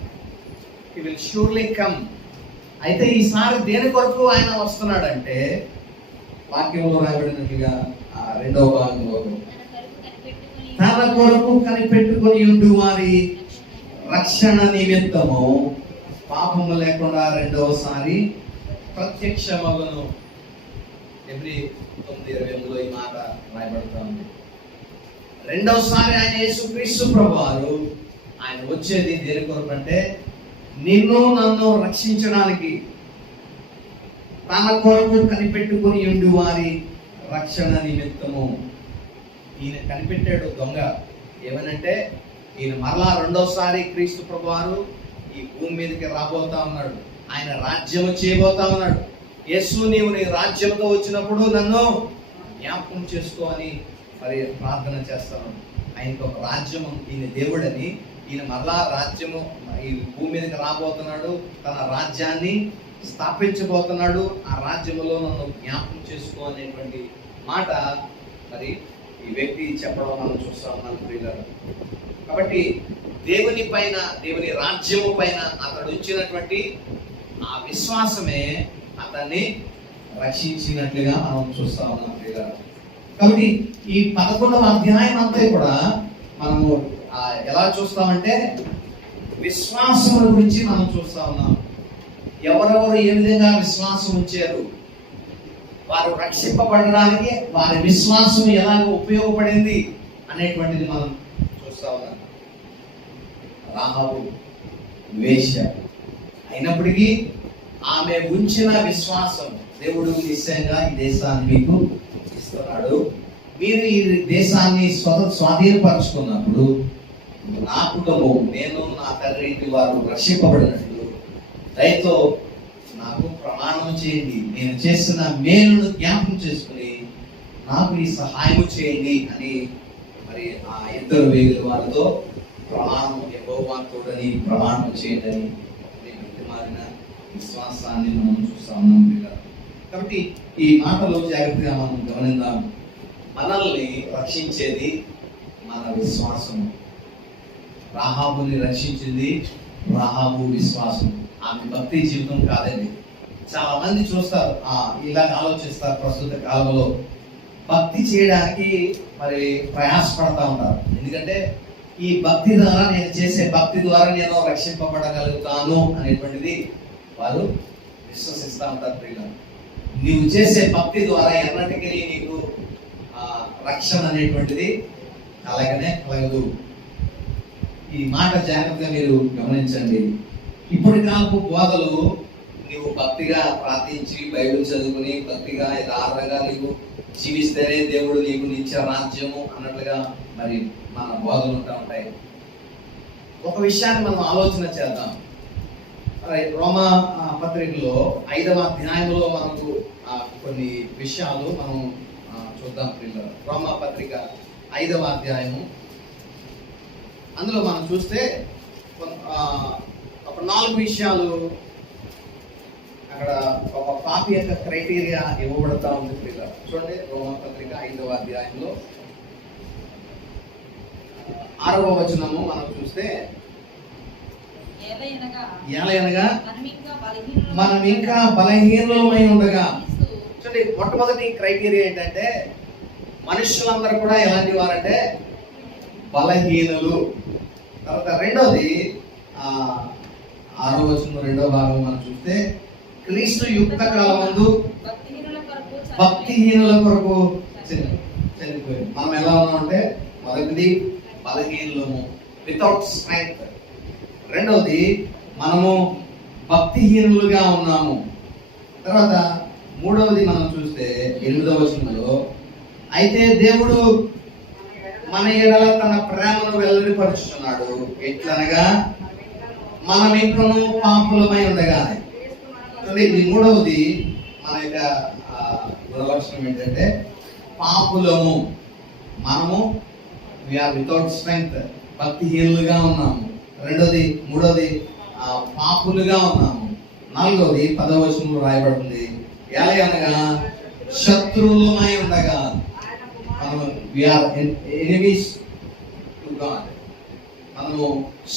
He will surely come. అయితే ఈసారి దేని కొరకు ఆయన వస్తున్నాడంటే, వాక్యంలో రాయబడినట్టుగా 2వ భాగంలో తన కొరకు కనిపెట్టుకొని ఉండు వారి రక్షణ నిమిత్తము పాపము లేకుండా రెండవసారి ప్రత్యక్షమగును. ఎబ్రీ 9:28లో ఈ మాట రాయబడుతూ ఉంది. రెండవసారి ఆయన యేసుక్రీస్తు ప్రభువారు ఆయన వచ్చేది దేని కొరకు అంటే, నిన్ను నన్ను రక్షించడానికి, తన కొరకు కనిపెట్టుకుని ఉండి వారి రక్షణ నిమిత్తము. ఈయన కనిపెట్టాడు దొంగ. ఏమనంటే, ఈయన మరలా రెండోసారి క్రీస్తు ప్రభువారు ఈ భూమి మీదకి రాబోతా ఉన్నాడు, ఆయన రాజ్యము చేయబోతా ఉన్నాడు. యేసు, నీవు నీ రాజ్యంతో వచ్చినప్పుడు నన్ను జ్ఞాపకం చేసుకో అని మరి ప్రార్థన చేస్తాను. ఆయనకు ఒక రాజ్యము, ఈయన దేవుడని, ఈయన మరలా రాజ్యము ఈ భూమి మీదకి రాబోతున్నాడు, తన రాజ్యాన్ని స్థాపించబోతున్నాడు, ఆ రాజ్యములో నన్ను జ్ఞాపకం చేసుకో అనేటువంటి మాట మరి ఈ వ్యక్తి చెప్పడం మనం చూస్తా ఉన్నాం ప్రియులారా. కాబట్టి దేవుని పైన, దేవుని రాజ్యము పైన అతడు ఉంచినటువంటి ఆ విశ్వాసమే అతన్ని రక్షించినట్లుగా మనం చూస్తా ఉన్నాం ప్రియులారా. కాబట్టి ఈ 11వ అధ్యాయం అంతా కూడా మనము ఎలా చూస్తామంటే, విశ్వాసం గురించి మనం చూస్తా ఉన్నాం. ఎవరెవరు ఏ విధంగా విశ్వాసం ఉంచారు, వారు రక్షింపబడడానికి వారి విశ్వాసం ఎలాగ ఉపయోగపడింది అనేటువంటిది మనం చూస్తా ఉన్నాం. రాహాబు వేశ్య అయినప్పటికీ ఆమె ఉంచిన విశ్వాసం, దేవుడు నిశ్చయంగా ఈ దేశాన్ని మీకు ఇస్తున్నాడు, మీరు ఈ దేశాన్ని స్వాధీనపరుచుకున్నప్పుడు నా కుటుంబం, నేను నా తండ్రి ఇంటి వారు రక్షింపబడినట్లు దయతో నాకు ప్రమాణం చేయండి, నేను చేసిన మేలును జ్ఞాపకం చేసుకుని నాకు ఈ సహాయం చేయండి అని మరి ఆ ఇద్దరు వేగుల వారితో ప్రమాణం, యెహోవా తోడని ప్రమాణం చేయండి అని మారిన విశ్వాసాన్ని మనం చూస్తా ఉన్నాం. కాబట్టి ఈ మాటలో జాగ్రత్తగా మనం గమనిద్దాం. మనల్ని రక్షించేది మన విశ్వాసం. రాహాబుని రక్షించింది రాహాబు విశ్వాసం, ఆమె భక్తి జీవితం కాదండి. చాలా మంది చూస్తారు, ఇలాగ ఆలోచిస్తారు. ప్రస్తుత కాలంలో భక్తి చేయడానికి మరి ప్రయాసపడతా ఉంటారు. ఎందుకంటే ఈ భక్తి ద్వారా, నేను చేసే భక్తి ద్వారా నేను రక్షింపబడగలుగుతాను అనేటువంటిది వారు విశ్వసిస్తూ ఉంటారు. ప్రియులు, నీవు చేసే భక్తి ద్వారా ఎన్నటికీ నీకు రక్షణ అనేటువంటిది కలగదు. ఈ మాట జాగ్రత్తగా మీరు గమనించండి. ఇప్పటి కాలపు బోధలు, నీవు భక్తిగా ప్రార్థించి బైబిల్ చదువుకుని భక్తిగా యథార్థంగా నీకు జీవిస్తేనే దేవుడు నీకు నిత్య రాజ్యము అన్నట్లుగా మరి మన బోధలు ఉంటాయి. ఒక విషయాన్ని మనం ఆలోచన చేద్దాం. రోమా పత్రికలో 5వ అధ్యాయంలో మనకు కొన్ని విషయాలు మనం చూద్దాం. రోమా పత్రిక 5వ అధ్యాయము, అందులో మనం చూస్తే ఒక 4 విషయాలు అక్కడ ఒక పాపి యొక్క క్రైటీరియా ఇవ్వబడతా ఉంది. చూడండి, రోమా పత్రిక 5వ అధ్యాయంలో 6వ వచనము మనం చూస్తే, ఏలయనగా మనం ఇంకా బలహీనులమై ఉండగా. చూడండి, మొట్టమొదటి క్రైటీరియా ఏంటంటే మనుషులందరూ కూడా ఎలాంటి వారంటే బలహీనులు. తర్వాత రెండోది 6వ వచనం 2వ భాగం మనం చూస్తే క్రీస్తు యుక్త కాలమందు భక్తిహీనుల కొరకు చనిపోయింది. మనం ఎలా ఉన్నామంటే మొదటిది బలహీనులము, వితౌట్ స్ట్రెంగ్త్. రెండవది మనము భక్తిహీనులుగా ఉన్నాము. తర్వాత మూడవది మనం చూస్తే 8వ వచనంలో అయితే దేవుడు మన ఎడల తన ప్రేమను వెల్లడిపరుచుతున్నాడు, ఎట్లనగా మనం ఇంకను పాపులమై ఉండగా. ఇది మూడవది మన యొక్క గుణలక్షణం ఏంటంటే పాపులము. మనము వితౌట్ స్ట్రెంగ్త్, భక్తిహీనులుగా ఉన్నాము. మూడోది పాపులుగా ఉన్నాము. నాలుగవది 10వ వచనంలో రాయబడుతుంది, ఎలాగనగా శత్రువులమై ఉండగా. మనము ఎనిమీస్ టు గాడ్, మనము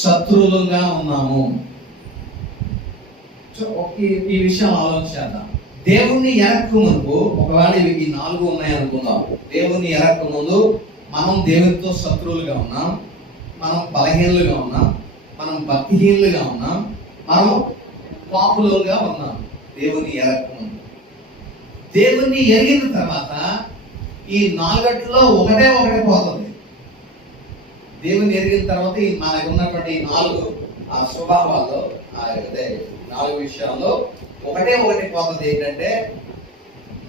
శత్రువులుగా ఉన్నాము. ఈ విషయం ఆలోచించాలి. దేవుణ్ణి ఎరక్క ముందు, ఒకవేళ ఈ 4 ఉన్నాయనుకుందాం, దేవుణ్ణి ఎరక్క ముందు మనం దేవునితో శత్రువులుగా ఉన్నాం, మనం బలహీనులుగా ఉన్నాం, మనం భక్తిహీనులుగా ఉన్నాం, మనం పాపులుగా ఉన్నాం. దేవుణ్ణి ఎరక్క ముందు. దేవుణ్ణి ఎరిగిన తర్వాత ఈ 4 ఒకటే పోతుంది. దేవుని ఎరిగిన తర్వాత మనకు ఉన్నటువంటి 4 స్వభావాల్లో, 4 విషయాల్లో ఒకటే పోతుంది. ఏంటంటే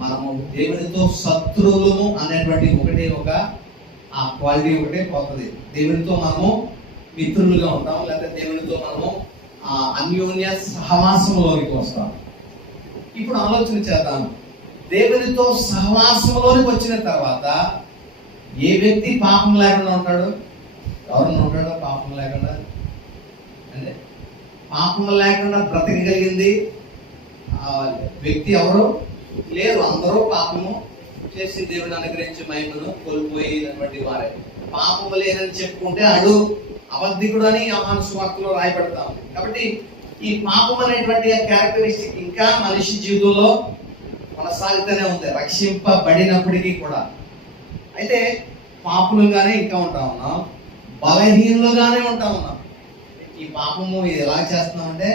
మనము దేవునితో శత్రువులము అనేటువంటి ఒక క్వాలిటీ పోతుంది. దేవునితో మనము మిత్రులుగా ఉంటాం, లేకపోతే దేవునితో మనము అన్యోన్య సహవాసంలోనికి వస్తాం. ఇప్పుడు ఆలోచన చేద్దాం. దేవునితో సహవాసంలోనికి వచ్చిన తర్వాత ఏ వ్యక్తి పాపం లేకుండా ఉంటాడు? ఎవరన్నా ఉంటాడో పాపం లేకుండా? అంటే పాపం లేకుండా బ్రతకగలిగింది వ్యక్తి ఎవరు లేరు. అందరూ పాపము చేసి దేవుని అనుగ్రహించి మహిమను కోల్పోయినటువంటి వారే. పాపము లేదని చెప్పుకుంటే అడు అబద్ధికుడు అని యోహాను సువార్తలో రాయబడతాం. కాబట్టి ఈ పాపం అనేటువంటి క్యారెక్టరిస్టిక్ ఇంకా మనిషి జీవితంలో కొనసాగుతూనే ఉంది, రక్షింపబడినప్పటికీ కూడా. అయితే పాపులుగానే ఇంకా ఉంటా ఉన్నాం, బలహీనులుగానే ఉంటా ఉన్నాం. ఈ పాపము ఎలా చేస్తున్నామంటే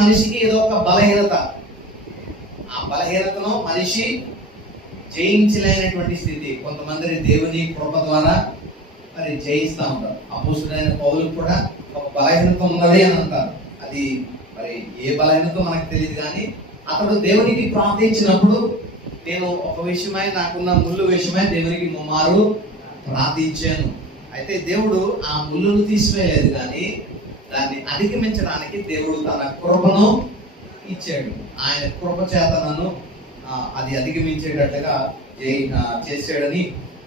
మనిషికి ఏదో ఒక బలహీనత, ఆ బలహీనతను మనిషి జయించలేనటువంటి స్థితి. కొంతమంది దేవుని కృప ద్వారా మరి జయిస్తూ ఉంటారు. అపోస్తుడైన పౌలుకు కూడా ఒక బలహీనత ఉన్నది అని అంటారు. అది మరి ఏ బలహీనత మనకు తెలియదు, కానీ అతడు దేవునికి ప్రార్థించినప్పుడు, నేను ఒక విషయమై నాకున్న ముళ్ళు విషయమై దేవునికి ముమ్మారు ప్రార్థించాను. అయితే దేవుడు ఆ ముళ్ళును తీసివేయలేదు, కానీ దాన్ని అధిగమించడానికి దేవుడు తన కృపను ఇచ్చాడు. ఆయన కృప చేత నన్ను అది అధిగమించేటట్లుగా చేసాడని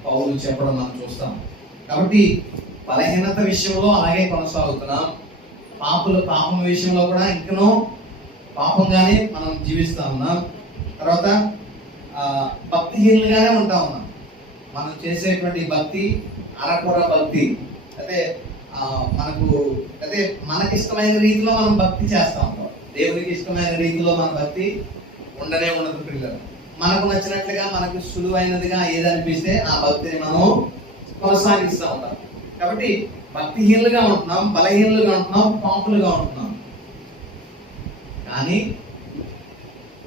పౌలు చెప్పడం మనం చూస్తాం. కాబట్టి బలహీనత విషయంలో అలాగే కొనసాగుతున్నాం. పాపం విషయంలో కూడా ఇంకనూ పాపంగానే మనం జీవిస్తా ఉన్నాం. తర్వాత భక్తిహీనులుగానే ఉంటా ఉన్నాం. మనం చేసేటువంటి భక్తి అరకొర భక్తి. అయితే మనకిష్టమైన రీతిలో మనం భక్తి చేస్తా ఉంటాం. దేవునికి ఇష్టమైన రీతిలో మన భక్తి ఉండదు పిల్లలు. మనకు నచ్చినట్లుగా, మనకు సులువైనదిగా ఏది అనిపిస్తే ఆ భక్తిని మనం కొనసాగిస్తూ ఉంటాం. కాబట్టి భక్తిహీనులుగా ఉంటున్నాం, బలహీనులుగా ఉంటున్నాం, పాపులుగా ఉంటున్నాం. కానీ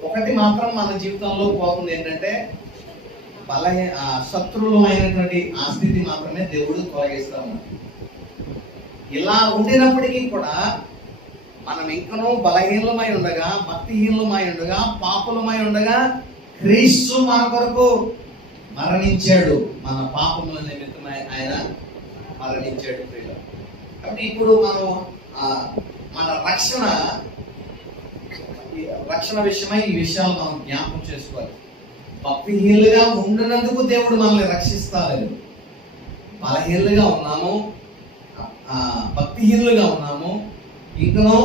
ఒకటి మాత్రం మన జీవితంలో పోతుంది, ఏంటంటే శత్రువులు అయినటువంటి ఆ స్థితి మాత్రమే దేవుడు తొలగిస్తా ఉన్నాడు. ఇలా ఉండినప్పటికీ కూడా మనం ఇంకనూ బలహీనమై ఉండగా, భక్తిహీనమై ఉండగా, పాపులమై ఉండగా క్రీస్తు మన కొరకు మరణించాడు. మన పాపముల నిమిత్తమై ఆయన మరణించాడు. కాబట్టి ఇప్పుడు మనం మన రక్షణ విషయమై ఈ విషయాలు మనం జ్ఞాపకం చేసుకోవాలి. భక్తిహీనులుగా ఉండినందుకు దేవుడు మనల్ని రక్షిస్తాడు. బలహీనులుగా ఉన్నాము, భక్తిహీనులుగా ఉన్నాము, ఇంకనూ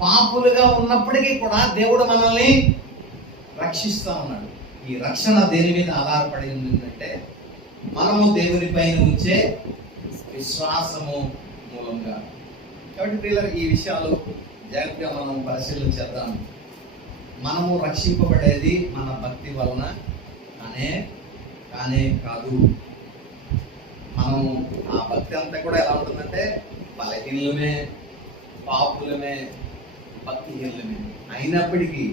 పాపులుగా ఉన్నప్పటికీ కూడా దేవుడు మనల్ని రక్షిస్తా ఉన్నాడు. ఈ రక్షణ దేని మీద ఆధారపడి ఉందంటే మనము దేవుని పైన ఉంచే విశ్వాసము మూలంగా. కాబట్టి ప్రియులారా, ఈ విషయాలు జాగ్రత్తగా మనం పరిశీలన చేద్దాం. మనము రక్షింపబడేది మన భక్తి వలన కానే కాదు. మనము ఆ భక్తి అంతా కూడా ఎలా ఉంటుందంటే బలహీనమే, పాపులమే, భక్తిహీనమే. అయినప్పటికీ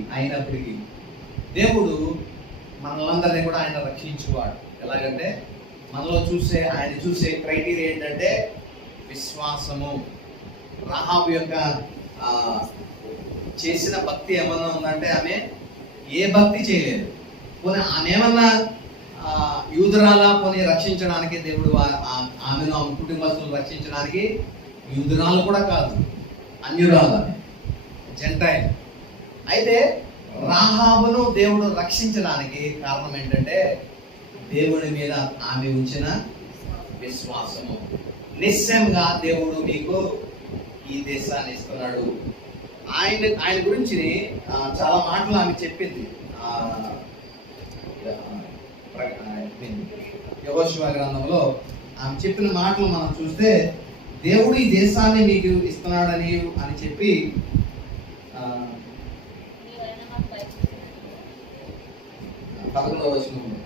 దేవుడు మనలందరినీ కూడా ఆయన రక్షించేవాడు. ఎలాగంటే ఆయన చూసే క్రైటీరియా ఏంటంటే విశ్వాసము. రాహాబు యొక్క చేసిన భక్తి ఏమన్నా ఉందంటే ఆమె ఏ భక్తి చేయలేదు. పోనీ ఆమె ఏమన్నా యూదురాల పోనీ రక్షించడానికి దేవుడు ఆమెను ఆమె కుటుంబస్తులను రక్షించడానికి యూదురాలు కూడా కాదు, అన్యురాల, జెంటైల్. అయితే రాహాబును దేవుడు రక్షించడానికి కారణం ఏంటంటే దేవుని మీద ఆమె ఉంచిన విశ్వాసము. నిశ్చయంగా దేవుడు మీకు ఈ దేశాన్ని ఇస్తున్నాడు. ఆయన గురించి చాలా మాటలు ఆమె చెప్పింది. యెహోషువ గ్రంథంలో ఆమె చెప్పిన మాటలు మనం చూస్తే దేవుడు ఈ దేశాన్ని మీకు ఇస్తున్నాడని చెప్పి 11వ వచనంలో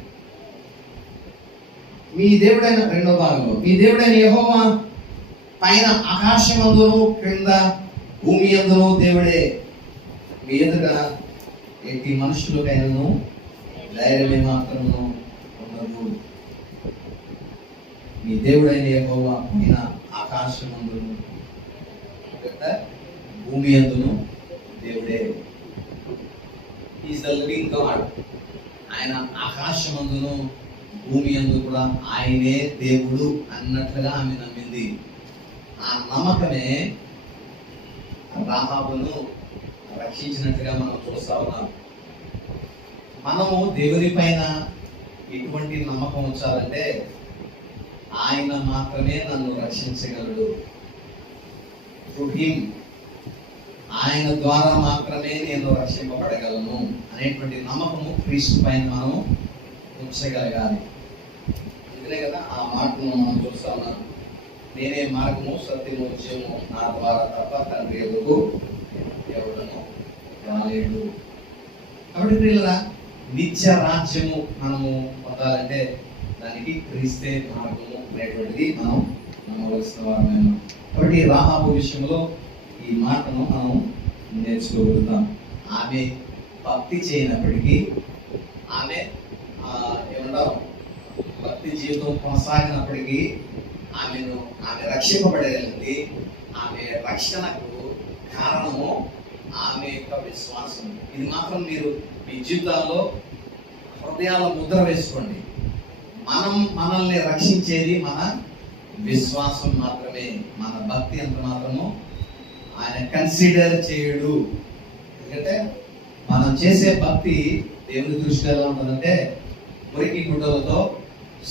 మీ దేవుడైన 2వ భాగంలో మీ దేవుడైన యెహోవా పైన ఆకాశమందును క్రింద భూమి అందును దేవుడే, మీ ఎదుట ఎట్టి మనుషులకైనను ధైర్యమే మాత్రము ఉండదు. మీ దేవుడైన యెహోవా పైన ఆకాశమందును భూమి అందును దేవుడే. Is the living God. ఆయన ఆకాశమందును భూమి అందు కూడా ఆయనే దేవుడు అన్నట్లుగా ఆమె నమ్మింది. ఆ నమ్మకమే రాహాబును రక్షించినట్లుగా మనం చూస్తా ఉన్నాం. మనము దేవుని పైన ఎటువంటి నమ్మకం ఉంచాలంటే ఆయన మాత్రమే నన్ను రక్షించగలడు. త్రూ హిమ్, ఆయన ద్వారా మాత్రమే నేను రక్షింపబడగలను అనేటువంటి నమ్మకము క్రీస్తు పైన మనం ఉంచగలగాలి. అందుకనే కదా ఆ మాటను మనం చూస్తా ఉన్నాం. నేనే మార్గము, సత్యము, జీవము, నా ద్వారా తప్ప తండ్రి ఎదుగు ఎవడను రాలేడు. కాబట్టి ప్రియులారా, నిత్య రాజ్యము మనము పొందాలంటే దానికి క్రీస్తే మార్గము అనేటువంటిది మనం నమ్మవలసిన వారమైన. కాబట్టి రాహాబు విషయంలో ఈ మాటను మనం నేర్చుకోగలుగుతాం. ఆమె భక్తి చేయనప్పటికీ, ఆమె ఏమంటారు భక్తి జీవితం కొనసాగినప్పటికీ ఆమె రక్షింపబడగలిగింది. ఆమె రక్షణకు కారణము ఆమె యొక్క విశ్వాసం. ఇది మాత్రం మీరు మీ జీవితాల్లో హృదయాల ముద్ర వేసుకోండి. మనల్ని రక్షించేది మన విశ్వాసం మాత్రమే. మన భక్తి అంత మాత్రము ఆయన కన్సిడర్ చేయడు. ఎందుకంటే మనం చేసే భక్తి దేవుని దృష్టిలో ఎలా ఉంటుందంటే మురికి గుడ్డలతో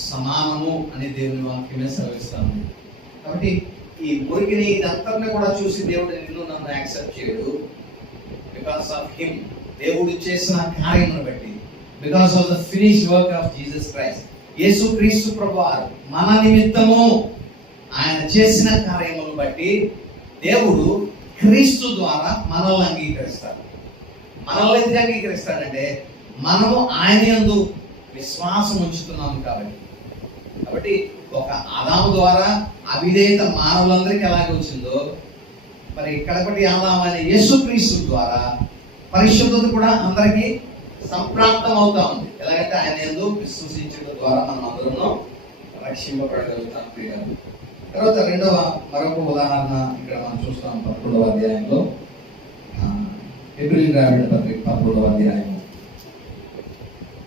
సమానము అని దేవుని వాక్యమే సెలవిస్తాము. కాబట్టి ఈ మురికిని ఇదంతా కూడా చూసి దేవుడు నిన్ను నన్ను యాక్సెప్ట్ చేయడు. బికాస్ ఆఫ్ హిమ్, దేవుడు చేసిన కార్యమును బట్టి, because of the finish work of Jesus Christ. యేసు క్రీస్తు ప్రభువారు మన నిమిత్తము ఆయన చేసిన కార్యములను బట్టి దేవుడు క్రీస్తు ద్వారా మనల్ని అంగీకరిస్తాడు. మనల్ని ఎందుకు అంగీకరిస్తాడంటే మనము ఆయన యందు విశ్వాసం ఉంచుతున్నాము కాబట్టి ఒక ఆదాము ద్వారా అవిధేయత మానవులందరికీ ఎలాగ వచ్చిందో, మరి కడపటి ఆదాము అనే యేసుక్రీస్తు ద్వారా పరిశుద్ధత కూడా అందరికీ సంప్రాప్తం అవుతా ఉంది. ఎలాగంటే ఆయన యందు విశ్వసించడం ద్వారా మనం అందరూ రక్షింపబడగలుగుతాం. తర్వాత మరొక ఉదాహరణ ఇక్కడ మనం చూస్తాం 11వ అధ్యాయంలో, హెబ్రీయులకు రాసిన పత్రిక 11వ అధ్యాయం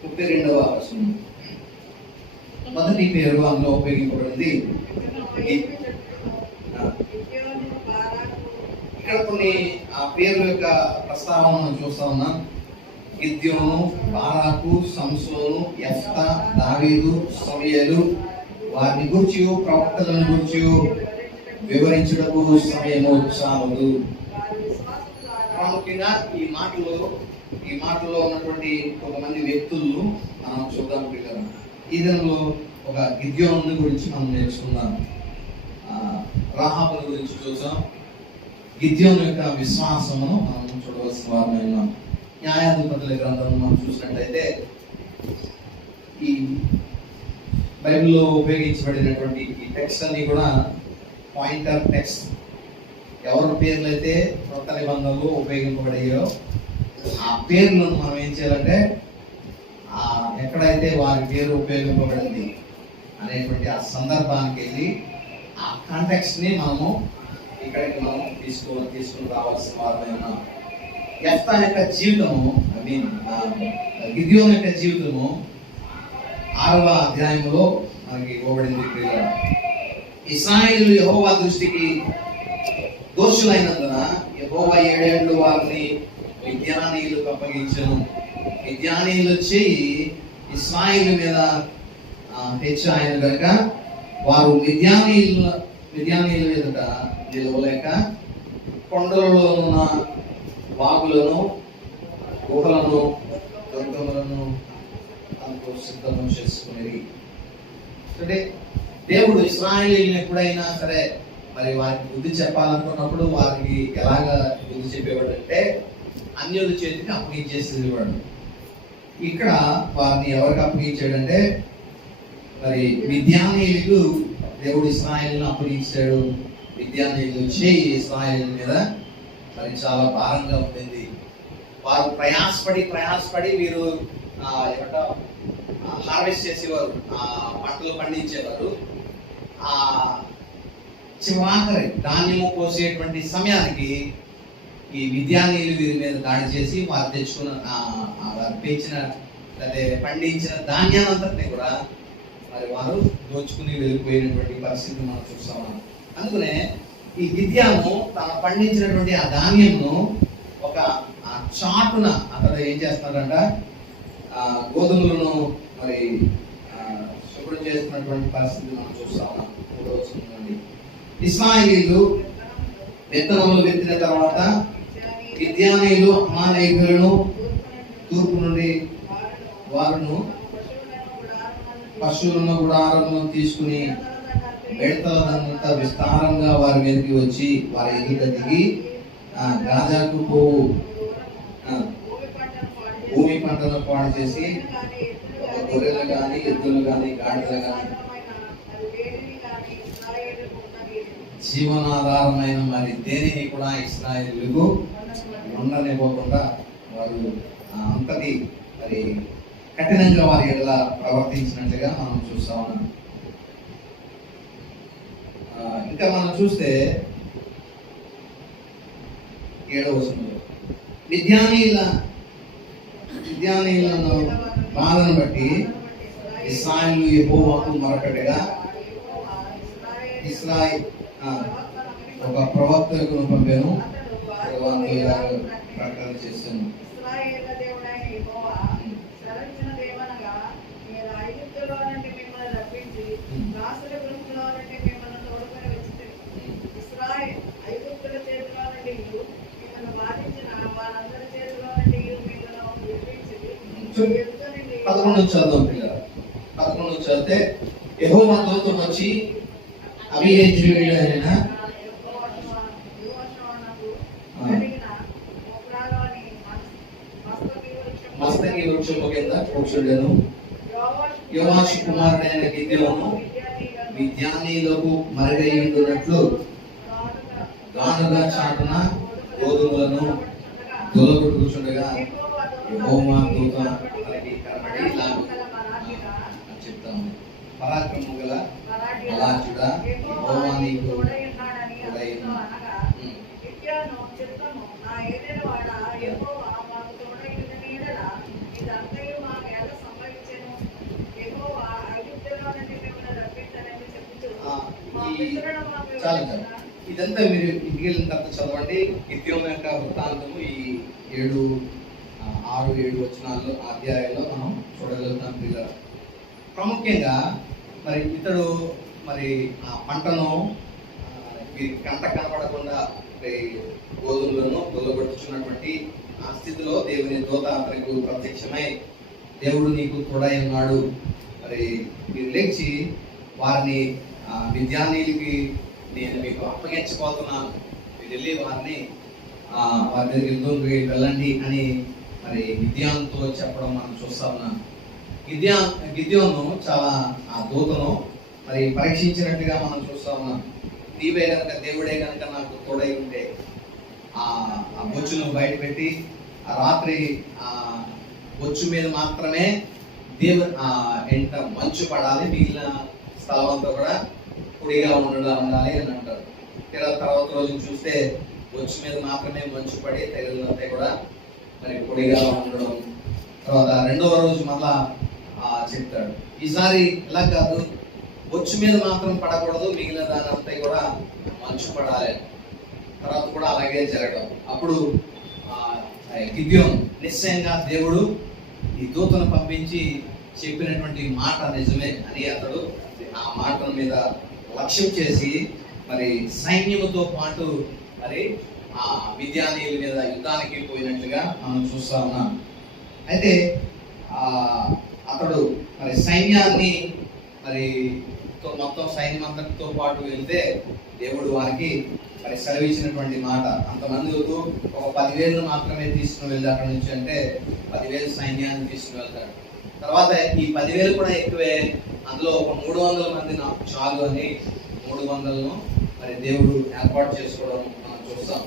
32వ వచనం. మొదటి పేరు అందులో ఉపయోగింపబడింది. ఇక్కడ కొన్ని పేర్ల యొక్క ప్రస్తావన మనం చూస్తా ఉన్నాం. గిద్యోను, బారాకు, సంసోను, యెఫ్తా, దావీదు, సమూయేలు, వారిని గూర్చి ప్రవక్తలను గూర్చి వివరించుటకు సమయము చాలదు. ప్రాముఖ్యంగా ఈ మాటలో ఉన్నటువంటి కొంతమంది వ్యక్తులను మనం చూద్దాం. ఈ దినంలో ఒక గిద్యోను గురించి మనం నేర్చుకుందాం. రాహాబుల గురించి చూసాం, గిద్యోను యొక్క విశ్వాసమును మనం చూడవలసిన వారమే ఉన్నాం. న్యాయాధిపతుల గ్రంథం మనం చూసినట్లయితే ఈ బైబిల్లో ఉపయోగించబడినటువంటి ఈ టెక్స్ట్ అన్ని కూడా పాయింటర్ టెక్స్ట్. ఎవరి పేర్లు అయితే కొత్త నిబంధనలు ఉపయోగింపబడాయో ఆ పేర్లను మనం ఏం చేయాలంటే ఎక్కడైతే వారి పేరు ఉపయోగింపబడింది అనేటువంటి ఆ సందర్భానికి వెళ్ళి ఆ కాంటెక్స్ట్ ని మనము ఇక్కడికి మనం తీసుకుని రావాల్సిన వారమే ఉన్నాం. యెఫ్తా యొక్క జీవితము గిద్యోను యొక్క జీవితము 6వ అధ్యాయంలో మనకి ఇవ్వబడింది. ఇశ్రాయేలు యెహోవా దృష్టికి దోషులైనందున యెహోవా 7 ఏళ్ళు వారిని మిద్యానీయులకు అప్పగించెను. మిద్యానీయులు వచ్చి ఇశ్రాయేలు మీద హెచ్చాయన కనుక వారు మిద్యానీయుల ఎదుట నిలవలేక కొండలలో ఉన్న వాగులను, గుహలను, దుర్గములను తనకు సిద్ధము చేసుకునేది. అంటే దేవుడు ఇశ్రాయేలీయులను ఎప్పుడైనా సరే మరి వారికి బుద్ధి చెప్పాలనుకున్నప్పుడు వారికి ఎలాగా బుద్ధి చెప్పేవాడు అంటే అన్యుల చేతికి అప్పగించేసేది వాడు. ఇక్కడ వారిని ఎవరికి అప్పగించాడంటే మరి మిద్యానీయులకు దేవుడు ఇశ్రాయేలును అప్పగించాడు. మిద్యానీయులు వచ్చి ఇశ్రాయేలు మీద మరి చాలా భారంగా ఉంటుంది. వారు ప్రయాసపడి వీరు హార్వెస్ట్ చేసేవారు, పంటలు పండించేవారు. చివరి ధాన్యము కోసేటువంటి సమయానికి ఈ మిద్యానీయులు వీరి మీద దాడి చేసి వారు తెచ్చుకున్న వారు పెంచిన అదే పండించిన ధాన్యాన్నంతటిని కూడా మరి వారు దోచుకుని వెళ్ళిపోయినటువంటి పరిస్థితి మనం చూస్తాము. అందుకనే ఈ గిద్యోను తన పండించినటువంటి ఆ ధాన్యంను ఒక చాటున అతడు ఏం చేస్తున్నాడంట, గోధుమలను మరి శుభ్రం చేస్తున్నటువంటి పరిస్థితి మనం చూస్తాము. ఇశ్రాయేలీయులు విత్తనములు విత్తిన తర్వాత మిద్యానీయులు అమాలేకీయులను తూర్పు నుండి వారును పశువులను గుడారములను తీసుకుని బెడతలదంతా విస్తారంగా వారి మీదకి వచ్చి వారి ఎదుట దిగి గాజాకు పోవు భూమి పంటను పాడు చేసి గొర్రెలు కానీ, ఎద్దులు కానీ, గాడిదలు కానీ, జీవనాధారమైన మరి దేనిని కూడా ఇశ్రాయేలుకు ఉండనివ్వకుండా వారు అంతటి మరి కఠినంగా వారి ఎలా ప్రవర్తించినట్టుగా మనం చూస్తా ఉన్నాం. ఇంకా మనం చూస్తే 7వ వచనంలో మిద్యానీయులను బాధను బట్టి ఇశ్రాయేలు యెహోవాకు మొరపెట్టగా ఇశ్రాయేలు ఒక ప్రవక్తను పంపాను, ప్రకటన చేశాను. పదకొండు చదువు పిల్లలు. 11 చదివితే యెహోవా దూతను వచ్చి అబీయెజెరీయుడైన మస్తకి వృక్షము కింద కూర్చుండెను. యోవాషు కుమారుడైన గిద్యోను మిద్యానీయులకు మరుగైయుండునట్లు గానుగా చాటున గోధుమలను దొలగొట్టుచుండగా యెహోవా దూత అతనికి కనబడి ఇలా చెప్తాము, పరాక్రమము గల బలాఢ్యుడా, యెహోవా నీకు తోడైయున్నాడు. చాలు ఇదంతా మీరు ఇంటికి వెళ్ళిన తర్వాత చదవండి. గిద్యోను యొక్క వృత్తాంతము ఈ 6, 7 వచనాల్లో అధ్యాయాల్లో మనం చూడగలుగుతాం పిల్లలు. ప్రాముఖ్యంగా మరి ఇతడు మరి ఆ పంటను వీరికి కంట కనపడకుండా గోధుమలను దొల్లగొట్టుచున్నటువంటి ఆ స్థితిలో దేవుని దూత అతనికి ప్రత్యక్షమై దేవుడు నీకు తోడై ఉన్నాడు, మరి మీరు లేచి వారిని మిద్యానీయులకి నేను మీకు అప్పగించబోతున్నాను, మీరు వెళ్ళి వారిని వారి దగ్గర యుద్ధంకి వెళ్ళండి అని మరి గిద్యోనుతో చెప్పడం మనం చూస్తా ఉన్నాం. గిద్యోను చాలా ఆ దూతను మరి పరీక్షించినట్టుగా మనం చూస్తా ఉన్నాం. నీవే కనుక, దేవుడే కనుక నాకు తోడై ఉంటే ఆ బొచ్చును బయట పెట్టి ఆ రాత్రి ఆ బొచ్చు మీద మాత్రమే ఎంట మంచు పడాలి, మిగిలిన స్థలం అంతా కూడా పొడిగా ఉండాలి అని అంటారు. తర్వాత రోజు చూస్తే బొచ్చు మీద మాత్రమే మంచు పడి తెగలంతా కూడా మరి పొడిగా ఉండడం. తర్వాత రెండవ రోజు మళ్ళా చెప్తాడు, ఈసారి ఇలా కాదు, బొచ్చు మీద మాత్రం పడకూడదు, మిగిలిన దాని అంతా కూడా మంచు పడాలి. తర్వాత కూడా అలాగే జరగడం. అప్పుడు గిద్యోను నిశ్చయంగా దేవుడు ఈ దూతను పంపించి చెప్పినటువంటి మాట నిజమే అని అతడు ఆ మాట మీద లక్ష్యం చేసి మరి సైన్యముతో పాటు మరి ఆ మిద్యానీయుల మీద యుద్ధానికి పోయినట్లుగా మనం చూస్తా ఉన్నాం. అయితే అతడు మరి సైన్యాన్ని మరి మొత్తం సైన్యం అంతటితో పాటు వెళ్తే దేవుడు వారికి మరి సెలవిచ్చినటువంటి మాట, అంతమంది ఒక 10,000 మాత్రమే తీసుకుని వెళ్ళి అక్కడి నుంచి అంటే 10,000 సైన్యాన్ని తీసుకుని వెళ్తాడు. తర్వాత ఈ 10,000 కూడా ఎక్కువే, అందులో ఒక 300 మంది నాకు చాలు అని 300ను మరి దేవుడు ఏర్పాటు చేసుకోవడం మనం చూస్తాం.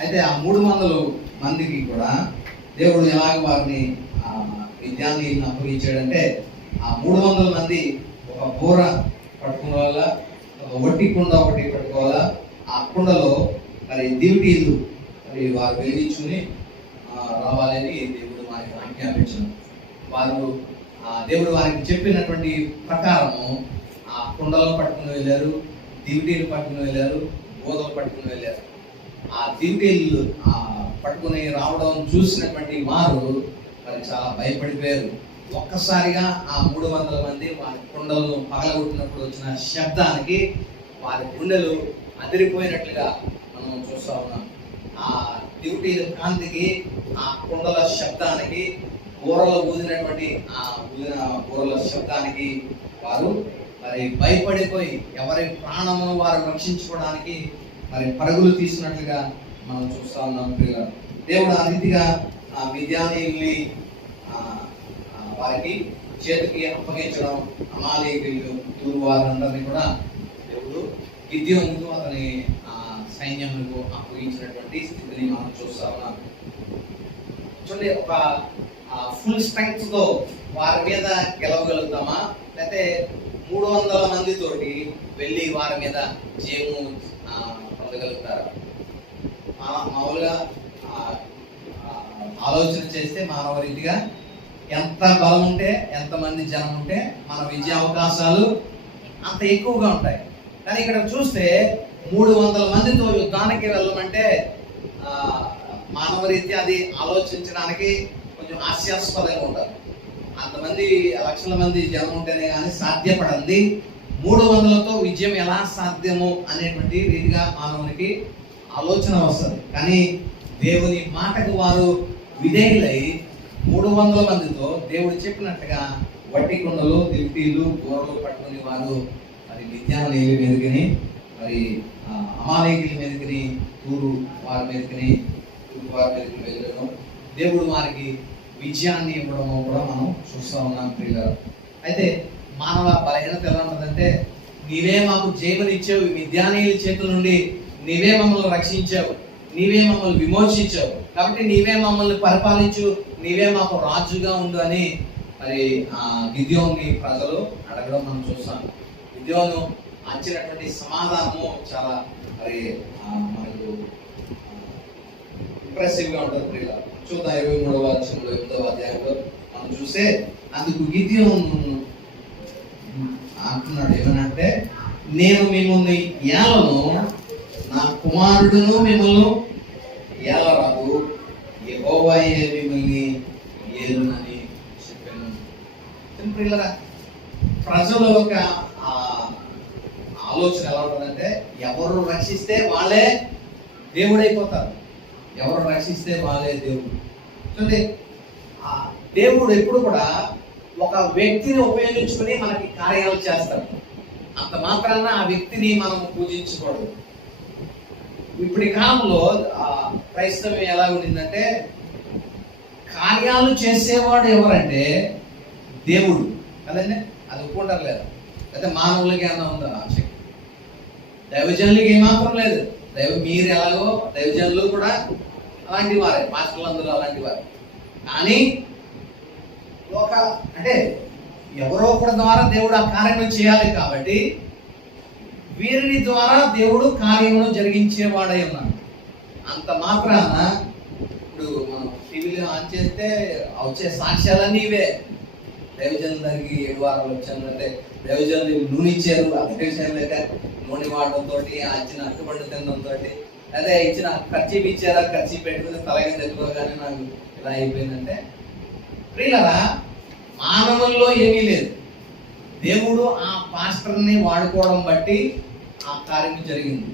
అయితే ఆ 300 మందికి కూడా దేవుడు ఎలాగ వారిని విద్యాన్ని అప్పగించాడంటే, ఆ 300 మంది ఒక బూర పట్టుకోవాలా, ఒక ఒట్టి కుండ ఒకటి పట్టుకోవాలా, ఆ కుండలో మరి దివిటీలు మరి వారు వెలిగించుకుని రావాలని దేవుడు వారికి ఆజ్ఞాపించారు. వారు దేవుడు వారికి చెప్పినటువంటి ప్రకారము ఆ కుండలో పట్టుకుని వెళ్ళారు, దివిటీలు పట్టుకుని వెళ్ళారు, బోధలు పట్టుకుని వెళ్ళారు. ఆ దివిటీలు పట్టుకుని రావడం చూసినటువంటి వారు మరి చాలా భయపడిపోయారు. ఒక్కసారిగా ఆ 300 మంది వారి కుండలను పగలగొట్టినప్పుడు వచ్చిన శబ్దానికి వారి గుండెలు అదిరిపోయినట్లుగా మనం చూస్తా ఉన్నాం. ఆ దివిటీల కాంతికి, ఆ కుండల శబ్దానికి, బూరలు ఊదినటువంటి బూరల శబ్దానికి వారు మరి భయపడిపోయి ఎవరి ప్రాణమును వారు రక్షించుకోవడానికి మరి పరుగులు తీసినట్లుగా మనం చూస్తా ఉన్నాం. దేవుడు ఆ రీతిగా ఆ మిద్యానీయుల్ని వారికి చేతికి అప్పగించడం, అమాలేకీయులు తూరు వారందరినీ కూడా దేవుడు గిద్యోనుకు అతని సైన్యములకు అప్పగించినటువంటి స్థితిని మనం చూస్తా ఉన్నాం. చూడండి, ఒక ఫుల్ స్ట్రెంగ్త్ తో వారి మీద గెలవగలుగుతామా, లేకపోతే 300 మందితోటి వెళ్ళి వారి మీద జయము పొందగలుగుతారా? మామూలుగా ఆలోచన చేస్తే మానవ రీతిగా ఎంత బలం ఉంటే, ఎంతమంది జనం ఉంటే మన విజయ అవకాశాలు అంత ఎక్కువగా ఉంటాయి. కానీ ఇక్కడ చూస్తే 300 మందితో యుద్ధానికి వెళ్ళమంటే మానవ రీత్యా అది ఆలోచించడానికి కొంచెం హాస్యాస్పదంగా ఉంటారు. అంతమంది లక్షల మంది జనం ఉంటేనే కానీ సాధ్యపడంది 300లతో విజయం ఎలా సాధ్యము అనేటువంటి రీతిగా మానవునికి ఆలోచన వస్తుంది. కానీ దేవుని మాటకు వారు విధేయులై 300 మందితో దేవుడు చెప్పినట్టుగా వట్టి కుండలు, దివిటీలు, బూరలు పట్టుకుని వారు మరి మిద్యానీయుల మీదకిని, మరి అమాలేకీయుల మీదకిని, తూరు వారి మీదకిని వెళ్ళడం, దేవుడు వారికి విజయాన్ని ఇవ్వడం కూడా మనం చూస్తూ ఉన్నాం ప్రియులారా. అయితే మానవ బలహీనత ఎలా ఉంటుందంటే, నీవే మాకు జయమునిచ్చావు, ఈ మిద్యానీయుల చేతుల నుండి నీవే మమ్మల్ని రక్షించావు, నీవే మమ్మల్ని విమోచించావు, కాబట్టి నీవే మమ్మల్ని పరిపాలించు, నీవే మాకు రాజుగా ఉండు అని మరి గిద్యోన్ని ప్రజలు అడగడం మనం చూస్తాం. గిద్యోను ఇచ్చినటువంటి సమాధానము చాలా మరి మనకు ఇంప్రెసివ్ గా ఉంటుంది ప్రియులారా. చూద్దాం 23వ అధ్యాయంలో 8వ అధ్యాయంలో మనం చూస్తే, అందుకు గిద్యోను అంటున్నాడు ఏమనంటే, నేను మిమ్మల్ని ఏలను, నా కుమారుడును మిమ్మల్ని ఏలరాదు, యెహోవాయే మిమ్మల్ని ఏలునని చెప్పాను. ప్రియులారా, ప్రజల యొక్క ఆలోచన ఎలా ఉంటుందంటే, ఎవరు రక్షిస్తే వాళ్ళే దేవుడైపోతారు, ఎవరు రక్షిస్తే వాళ్ళే దేవుడు. చూడండి, దేవుడు ఎప్పుడు కూడా ఒక వ్యక్తిని ఉపయోగించుకుని మనకి కార్యాలు చేస్తాడు. అంత మాత్రాన ఆ వ్యక్తిని మనం పూజించకూడదు. ఇప్పుడు ఈ కాలంలో క్రైస్తవం ఎలా ఉండిందంటే, కార్యాలు చేసేవాడు ఎవరంటే దేవుడు కదండి. అది ఒప్పుకుంటారు లేదా? అయితే మానవులకి ఏమన్నా ఉందా ఆ శక్తి? దైవజనులకి ఏమాత్రం లేదు. మీరు ఎలాగో దైవజనులు కూడా అలాంటి వారే, మాస్టర్లందరూ అలాంటి వారే. కానీ అంటే ఎవరో ఒకరి ద్వారా దేవుడు ఆ కార్యము చేయాలి కాబట్టి వీరిని ద్వారా దేవుడు కార్యమును జరిగించేవాడై ఉన్నాడు. అంత మాత్రాన ఇప్పుడు మనం టీవీలో ఆన్ చేస్తే వచ్చే సాక్ష్యాలన్నీ ఇవే. దైవజనుల దగ్గరికి 7 వారాలు వచ్చానంటే దైవజనులు నూనె ఇచ్చారు, అభిషేకం లేక నూనె వాడడంతో, ఇచ్చిన అట్టుబండి తినడంతో, అదే ఇచ్చిన ఖర్చు ఇచ్చారా, ఖర్చు పెట్టుకుని తలగా తెచ్చుకోగానే నాకు ఇలా అయిపోయిందంటే, ప్రియులారా, మానవుల్లో ఏమీ లేదు. దేవుడు ఆ పాస్టర్ని వాడుకోవడం బట్టి ఆ కార్యం జరిగింది.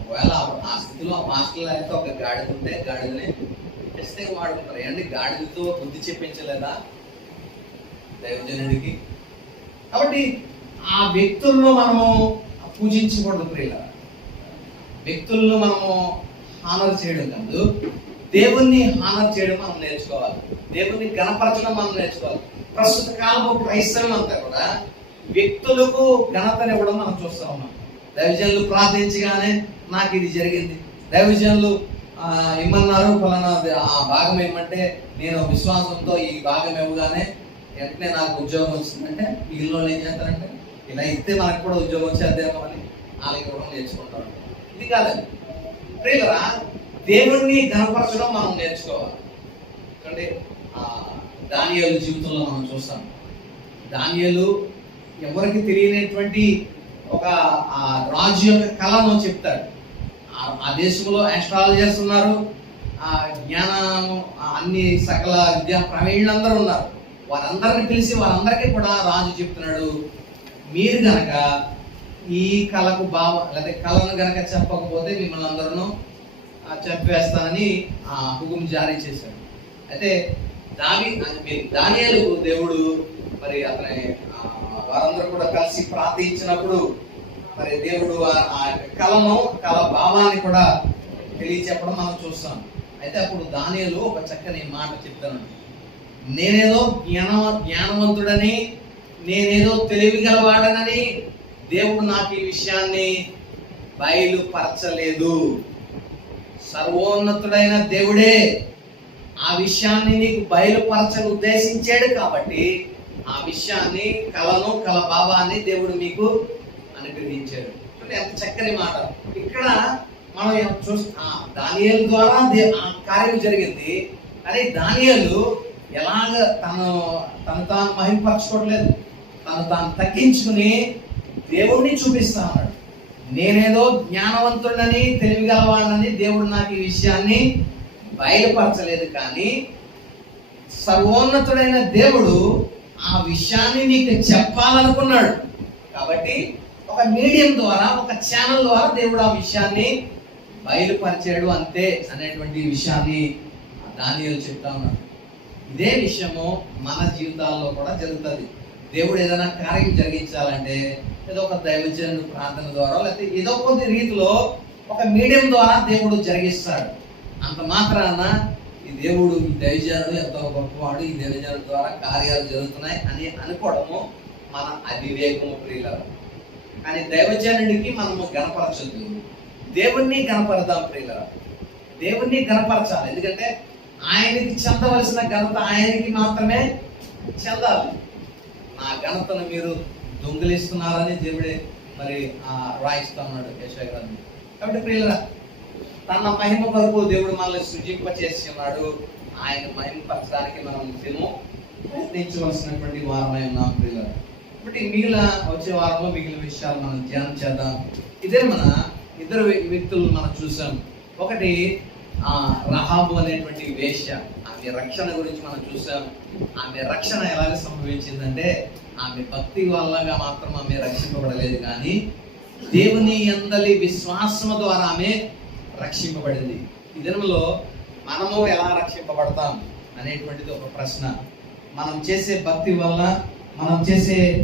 ఒకవేళ ఆ స్థితిలో ఆ పాస్టర్ అయితే ఒక గాడిద ఉంటే గాడిదని ఖచ్చితంగా వాడుకుంటారు. ఏంటి, గాడిదతో బుద్ధి చెప్పించలేదా దైవజనుడికి? కాబట్టి ఆ వ్యక్తులను మనము పూజించకూడదు ప్రియుల. వ్యక్తులను మనము హానర్ చేయడం కాదు, దేవుణ్ణి హానర్ చేయడం మనం నేర్చుకోవాలి. దేవుణ్ణి గణపరచడం మనం నేర్చుకోవాలి. ప్రస్తుత కాలపు క్రైస్తవం అంతా కూడా వ్యక్తులకు ఘనతనివ్వడం మనం చూస్తా ఉన్నాం. దైవజనులు ప్రార్థించగానే నాకు ఇది జరిగింది, దైవజనులు ఇమ్మన్నారు, ఫలానా ఆ భాగం ఏమంటే నేను విశ్వాసంతో ఈ భాగం ఇవ్వగానే వెంటనే నాకు ఉద్యోగం వచ్చిందంటే మిగిలిన వాళ్ళు ఏం చేస్తారంటే ఇలా ఇస్తే మనకు కూడా ఉద్యోగం వచ్చేద్దేమో అని వాళ్ళకి కూడా నేర్చుకుంటారు. ఇది కాదండి ప్రియులరా, దేవుణ్ణి గణపరచడం మనం నేర్చుకోవాలి. ఎందుకంటే దానియేలు జీవితంలో మనం చూస్తాం. దానియేలు ఎవరికి తెలియనటువంటి ఒక రాజు యొక్క కళను చెప్తాడు. ఆ దేశంలో ఆస్ట్రాలజర్స్ ఉన్నారు, జ్ఞానము అన్ని సకల విద్యా ప్రవీణులందరూ ఉన్నారు. వారందరిని పిలిచి వారందరికీ కూడా రాజు చెప్తున్నాడు, మీరు గనక ఈ కళకు లేదా కళను గనక చెప్పకపోతే మిమ్మల్ని అందరూ చెప్పేస్తానని హుకుం జారీ చేశాడు. అయితే దానియేలుకు దేవుడు మరి అతని వారందరూ కూడా కలిసి ప్రార్థించినప్పుడు మరి దేవుడు ఆ కళ భావాన్ని కూడా తెలియచెప్పడం మనం చూస్తాం. అయితే అప్పుడు దానియేలు ఒక చక్కని మాట చెప్తాను, నేనేదో జ్ఞానవంతుడని, నేనేదో తెలివిగలవాడనని దేవుడు నాకు ఈ విషయాన్ని బయలుపరచలేదు. సర్వోన్నతుడైన దేవుడే ఆ విషయాన్ని నీకు బయలుపరచని ఉద్దేశించాడు కాబట్టి ఆ విషయాన్ని, కళను, కళ భావాన్ని దేవుడు మీకు అనుగ్రహించాడు. అంటే ఎంత చక్కని మాట. ఇక్కడ మనం దానియేలు ద్వారా ఆ కార్యం జరిగింది. కానీ దానియేలు ఎలాగ తను తాను మహిమపరచుకోవట్లేదు, తను తాను తగ్గించుకుని దేవుడిని చూపిస్తా ఉన్నాడు. నేనేదో జ్ఞానవంతుడని, తెలివిగలవాడని దేవుడు నాకు ఈ విషయాన్ని బయలుపరచలేదు, కానీ సర్వోన్నతుడైన దేవుడు ఆ విషయాన్ని నీకు చెప్పాలనుకున్నాడు. కాబట్టి ఒక మీడియం ద్వారా, ఒక ఛానల్ ద్వారా దేవుడు ఆ విషయాన్ని బయలుపరిచాడు అంతే అనేటువంటి విషయాన్ని దానియేలు చెప్తా ఉన్నాడు. ఇదే విషయము మన జీవితాల్లో కూడా జరుగుతుంది. దేవుడు ఏదైనా కార్యం జరిగించాలంటే ఏదో ఒక దైవజనుడు ప్రార్థన ద్వారా, లేకపోతే ఏదో కొద్ది రీతిలో ఒక మీడియం ద్వారా దేవుడు జరిగిస్తాడు. అంత మాత్రాన ఈ దేవుడు, ఈ దైవజనుడు ఎంతో గొప్పవాడు, ఈ దైవజనుడు ద్వారా కార్యాలు జరుగుతున్నాయి అని అనుకోవడము మన అవివేకము ప్రియులారా. కానీ దైవజనుడికి మనము గణపరచద్దు, దేవుణ్ణి గణపరదాం ప్రియులారా. దేవుణ్ణి గణపరచాలి, ఎందుకంటే ఆయనకి చెందవలసిన ఘనత ఆయనకి మాత్రమే చెందాలి. నా ఘనతను మీరు దొంగిలిస్తున్నారని దేవుడే మరి రాయిస్తా ఉన్నాడు యెషయా గ్రంథం. కాబట్టి ప్రియులారా, తన మహిమ కొరకు దేవుడు మనల్ని సృజింపచేసి ఉన్నాడు. ఆయన మహిమపరచడానికి మనం నిత్యము ప్రయత్నించవలసినటువంటి వారమై ఉన్నాం ప్రియులారా. కాబట్టి వచ్చే వారంలో మిగిలిన విషయాలు మనం ధ్యానం చేద్దాం. ఇదే మన ఇద్దరు వ్యక్తులు మనం చూసాం. ఒకటి రహాబు అనేటువంటి వేశ్య, ఆమె రక్షణ గురించి మనం చూసాం. ఆమె రక్షణ ఎలాగ సంభవించిందంటే ఆమె భక్తి వల్లగా మాత్రం ఆమె రక్షింపబడలేదు, కానీ దేవుని యందలి విశ్వాసము ద్వారా ఆమె రక్షింపబడింది. ఈ దినంలో మనము ఎలా రక్షింపబడతాం అనేటువంటిది ఒక ప్రశ్న. మనం చేసే భక్తి వల్ల, మనం చేసే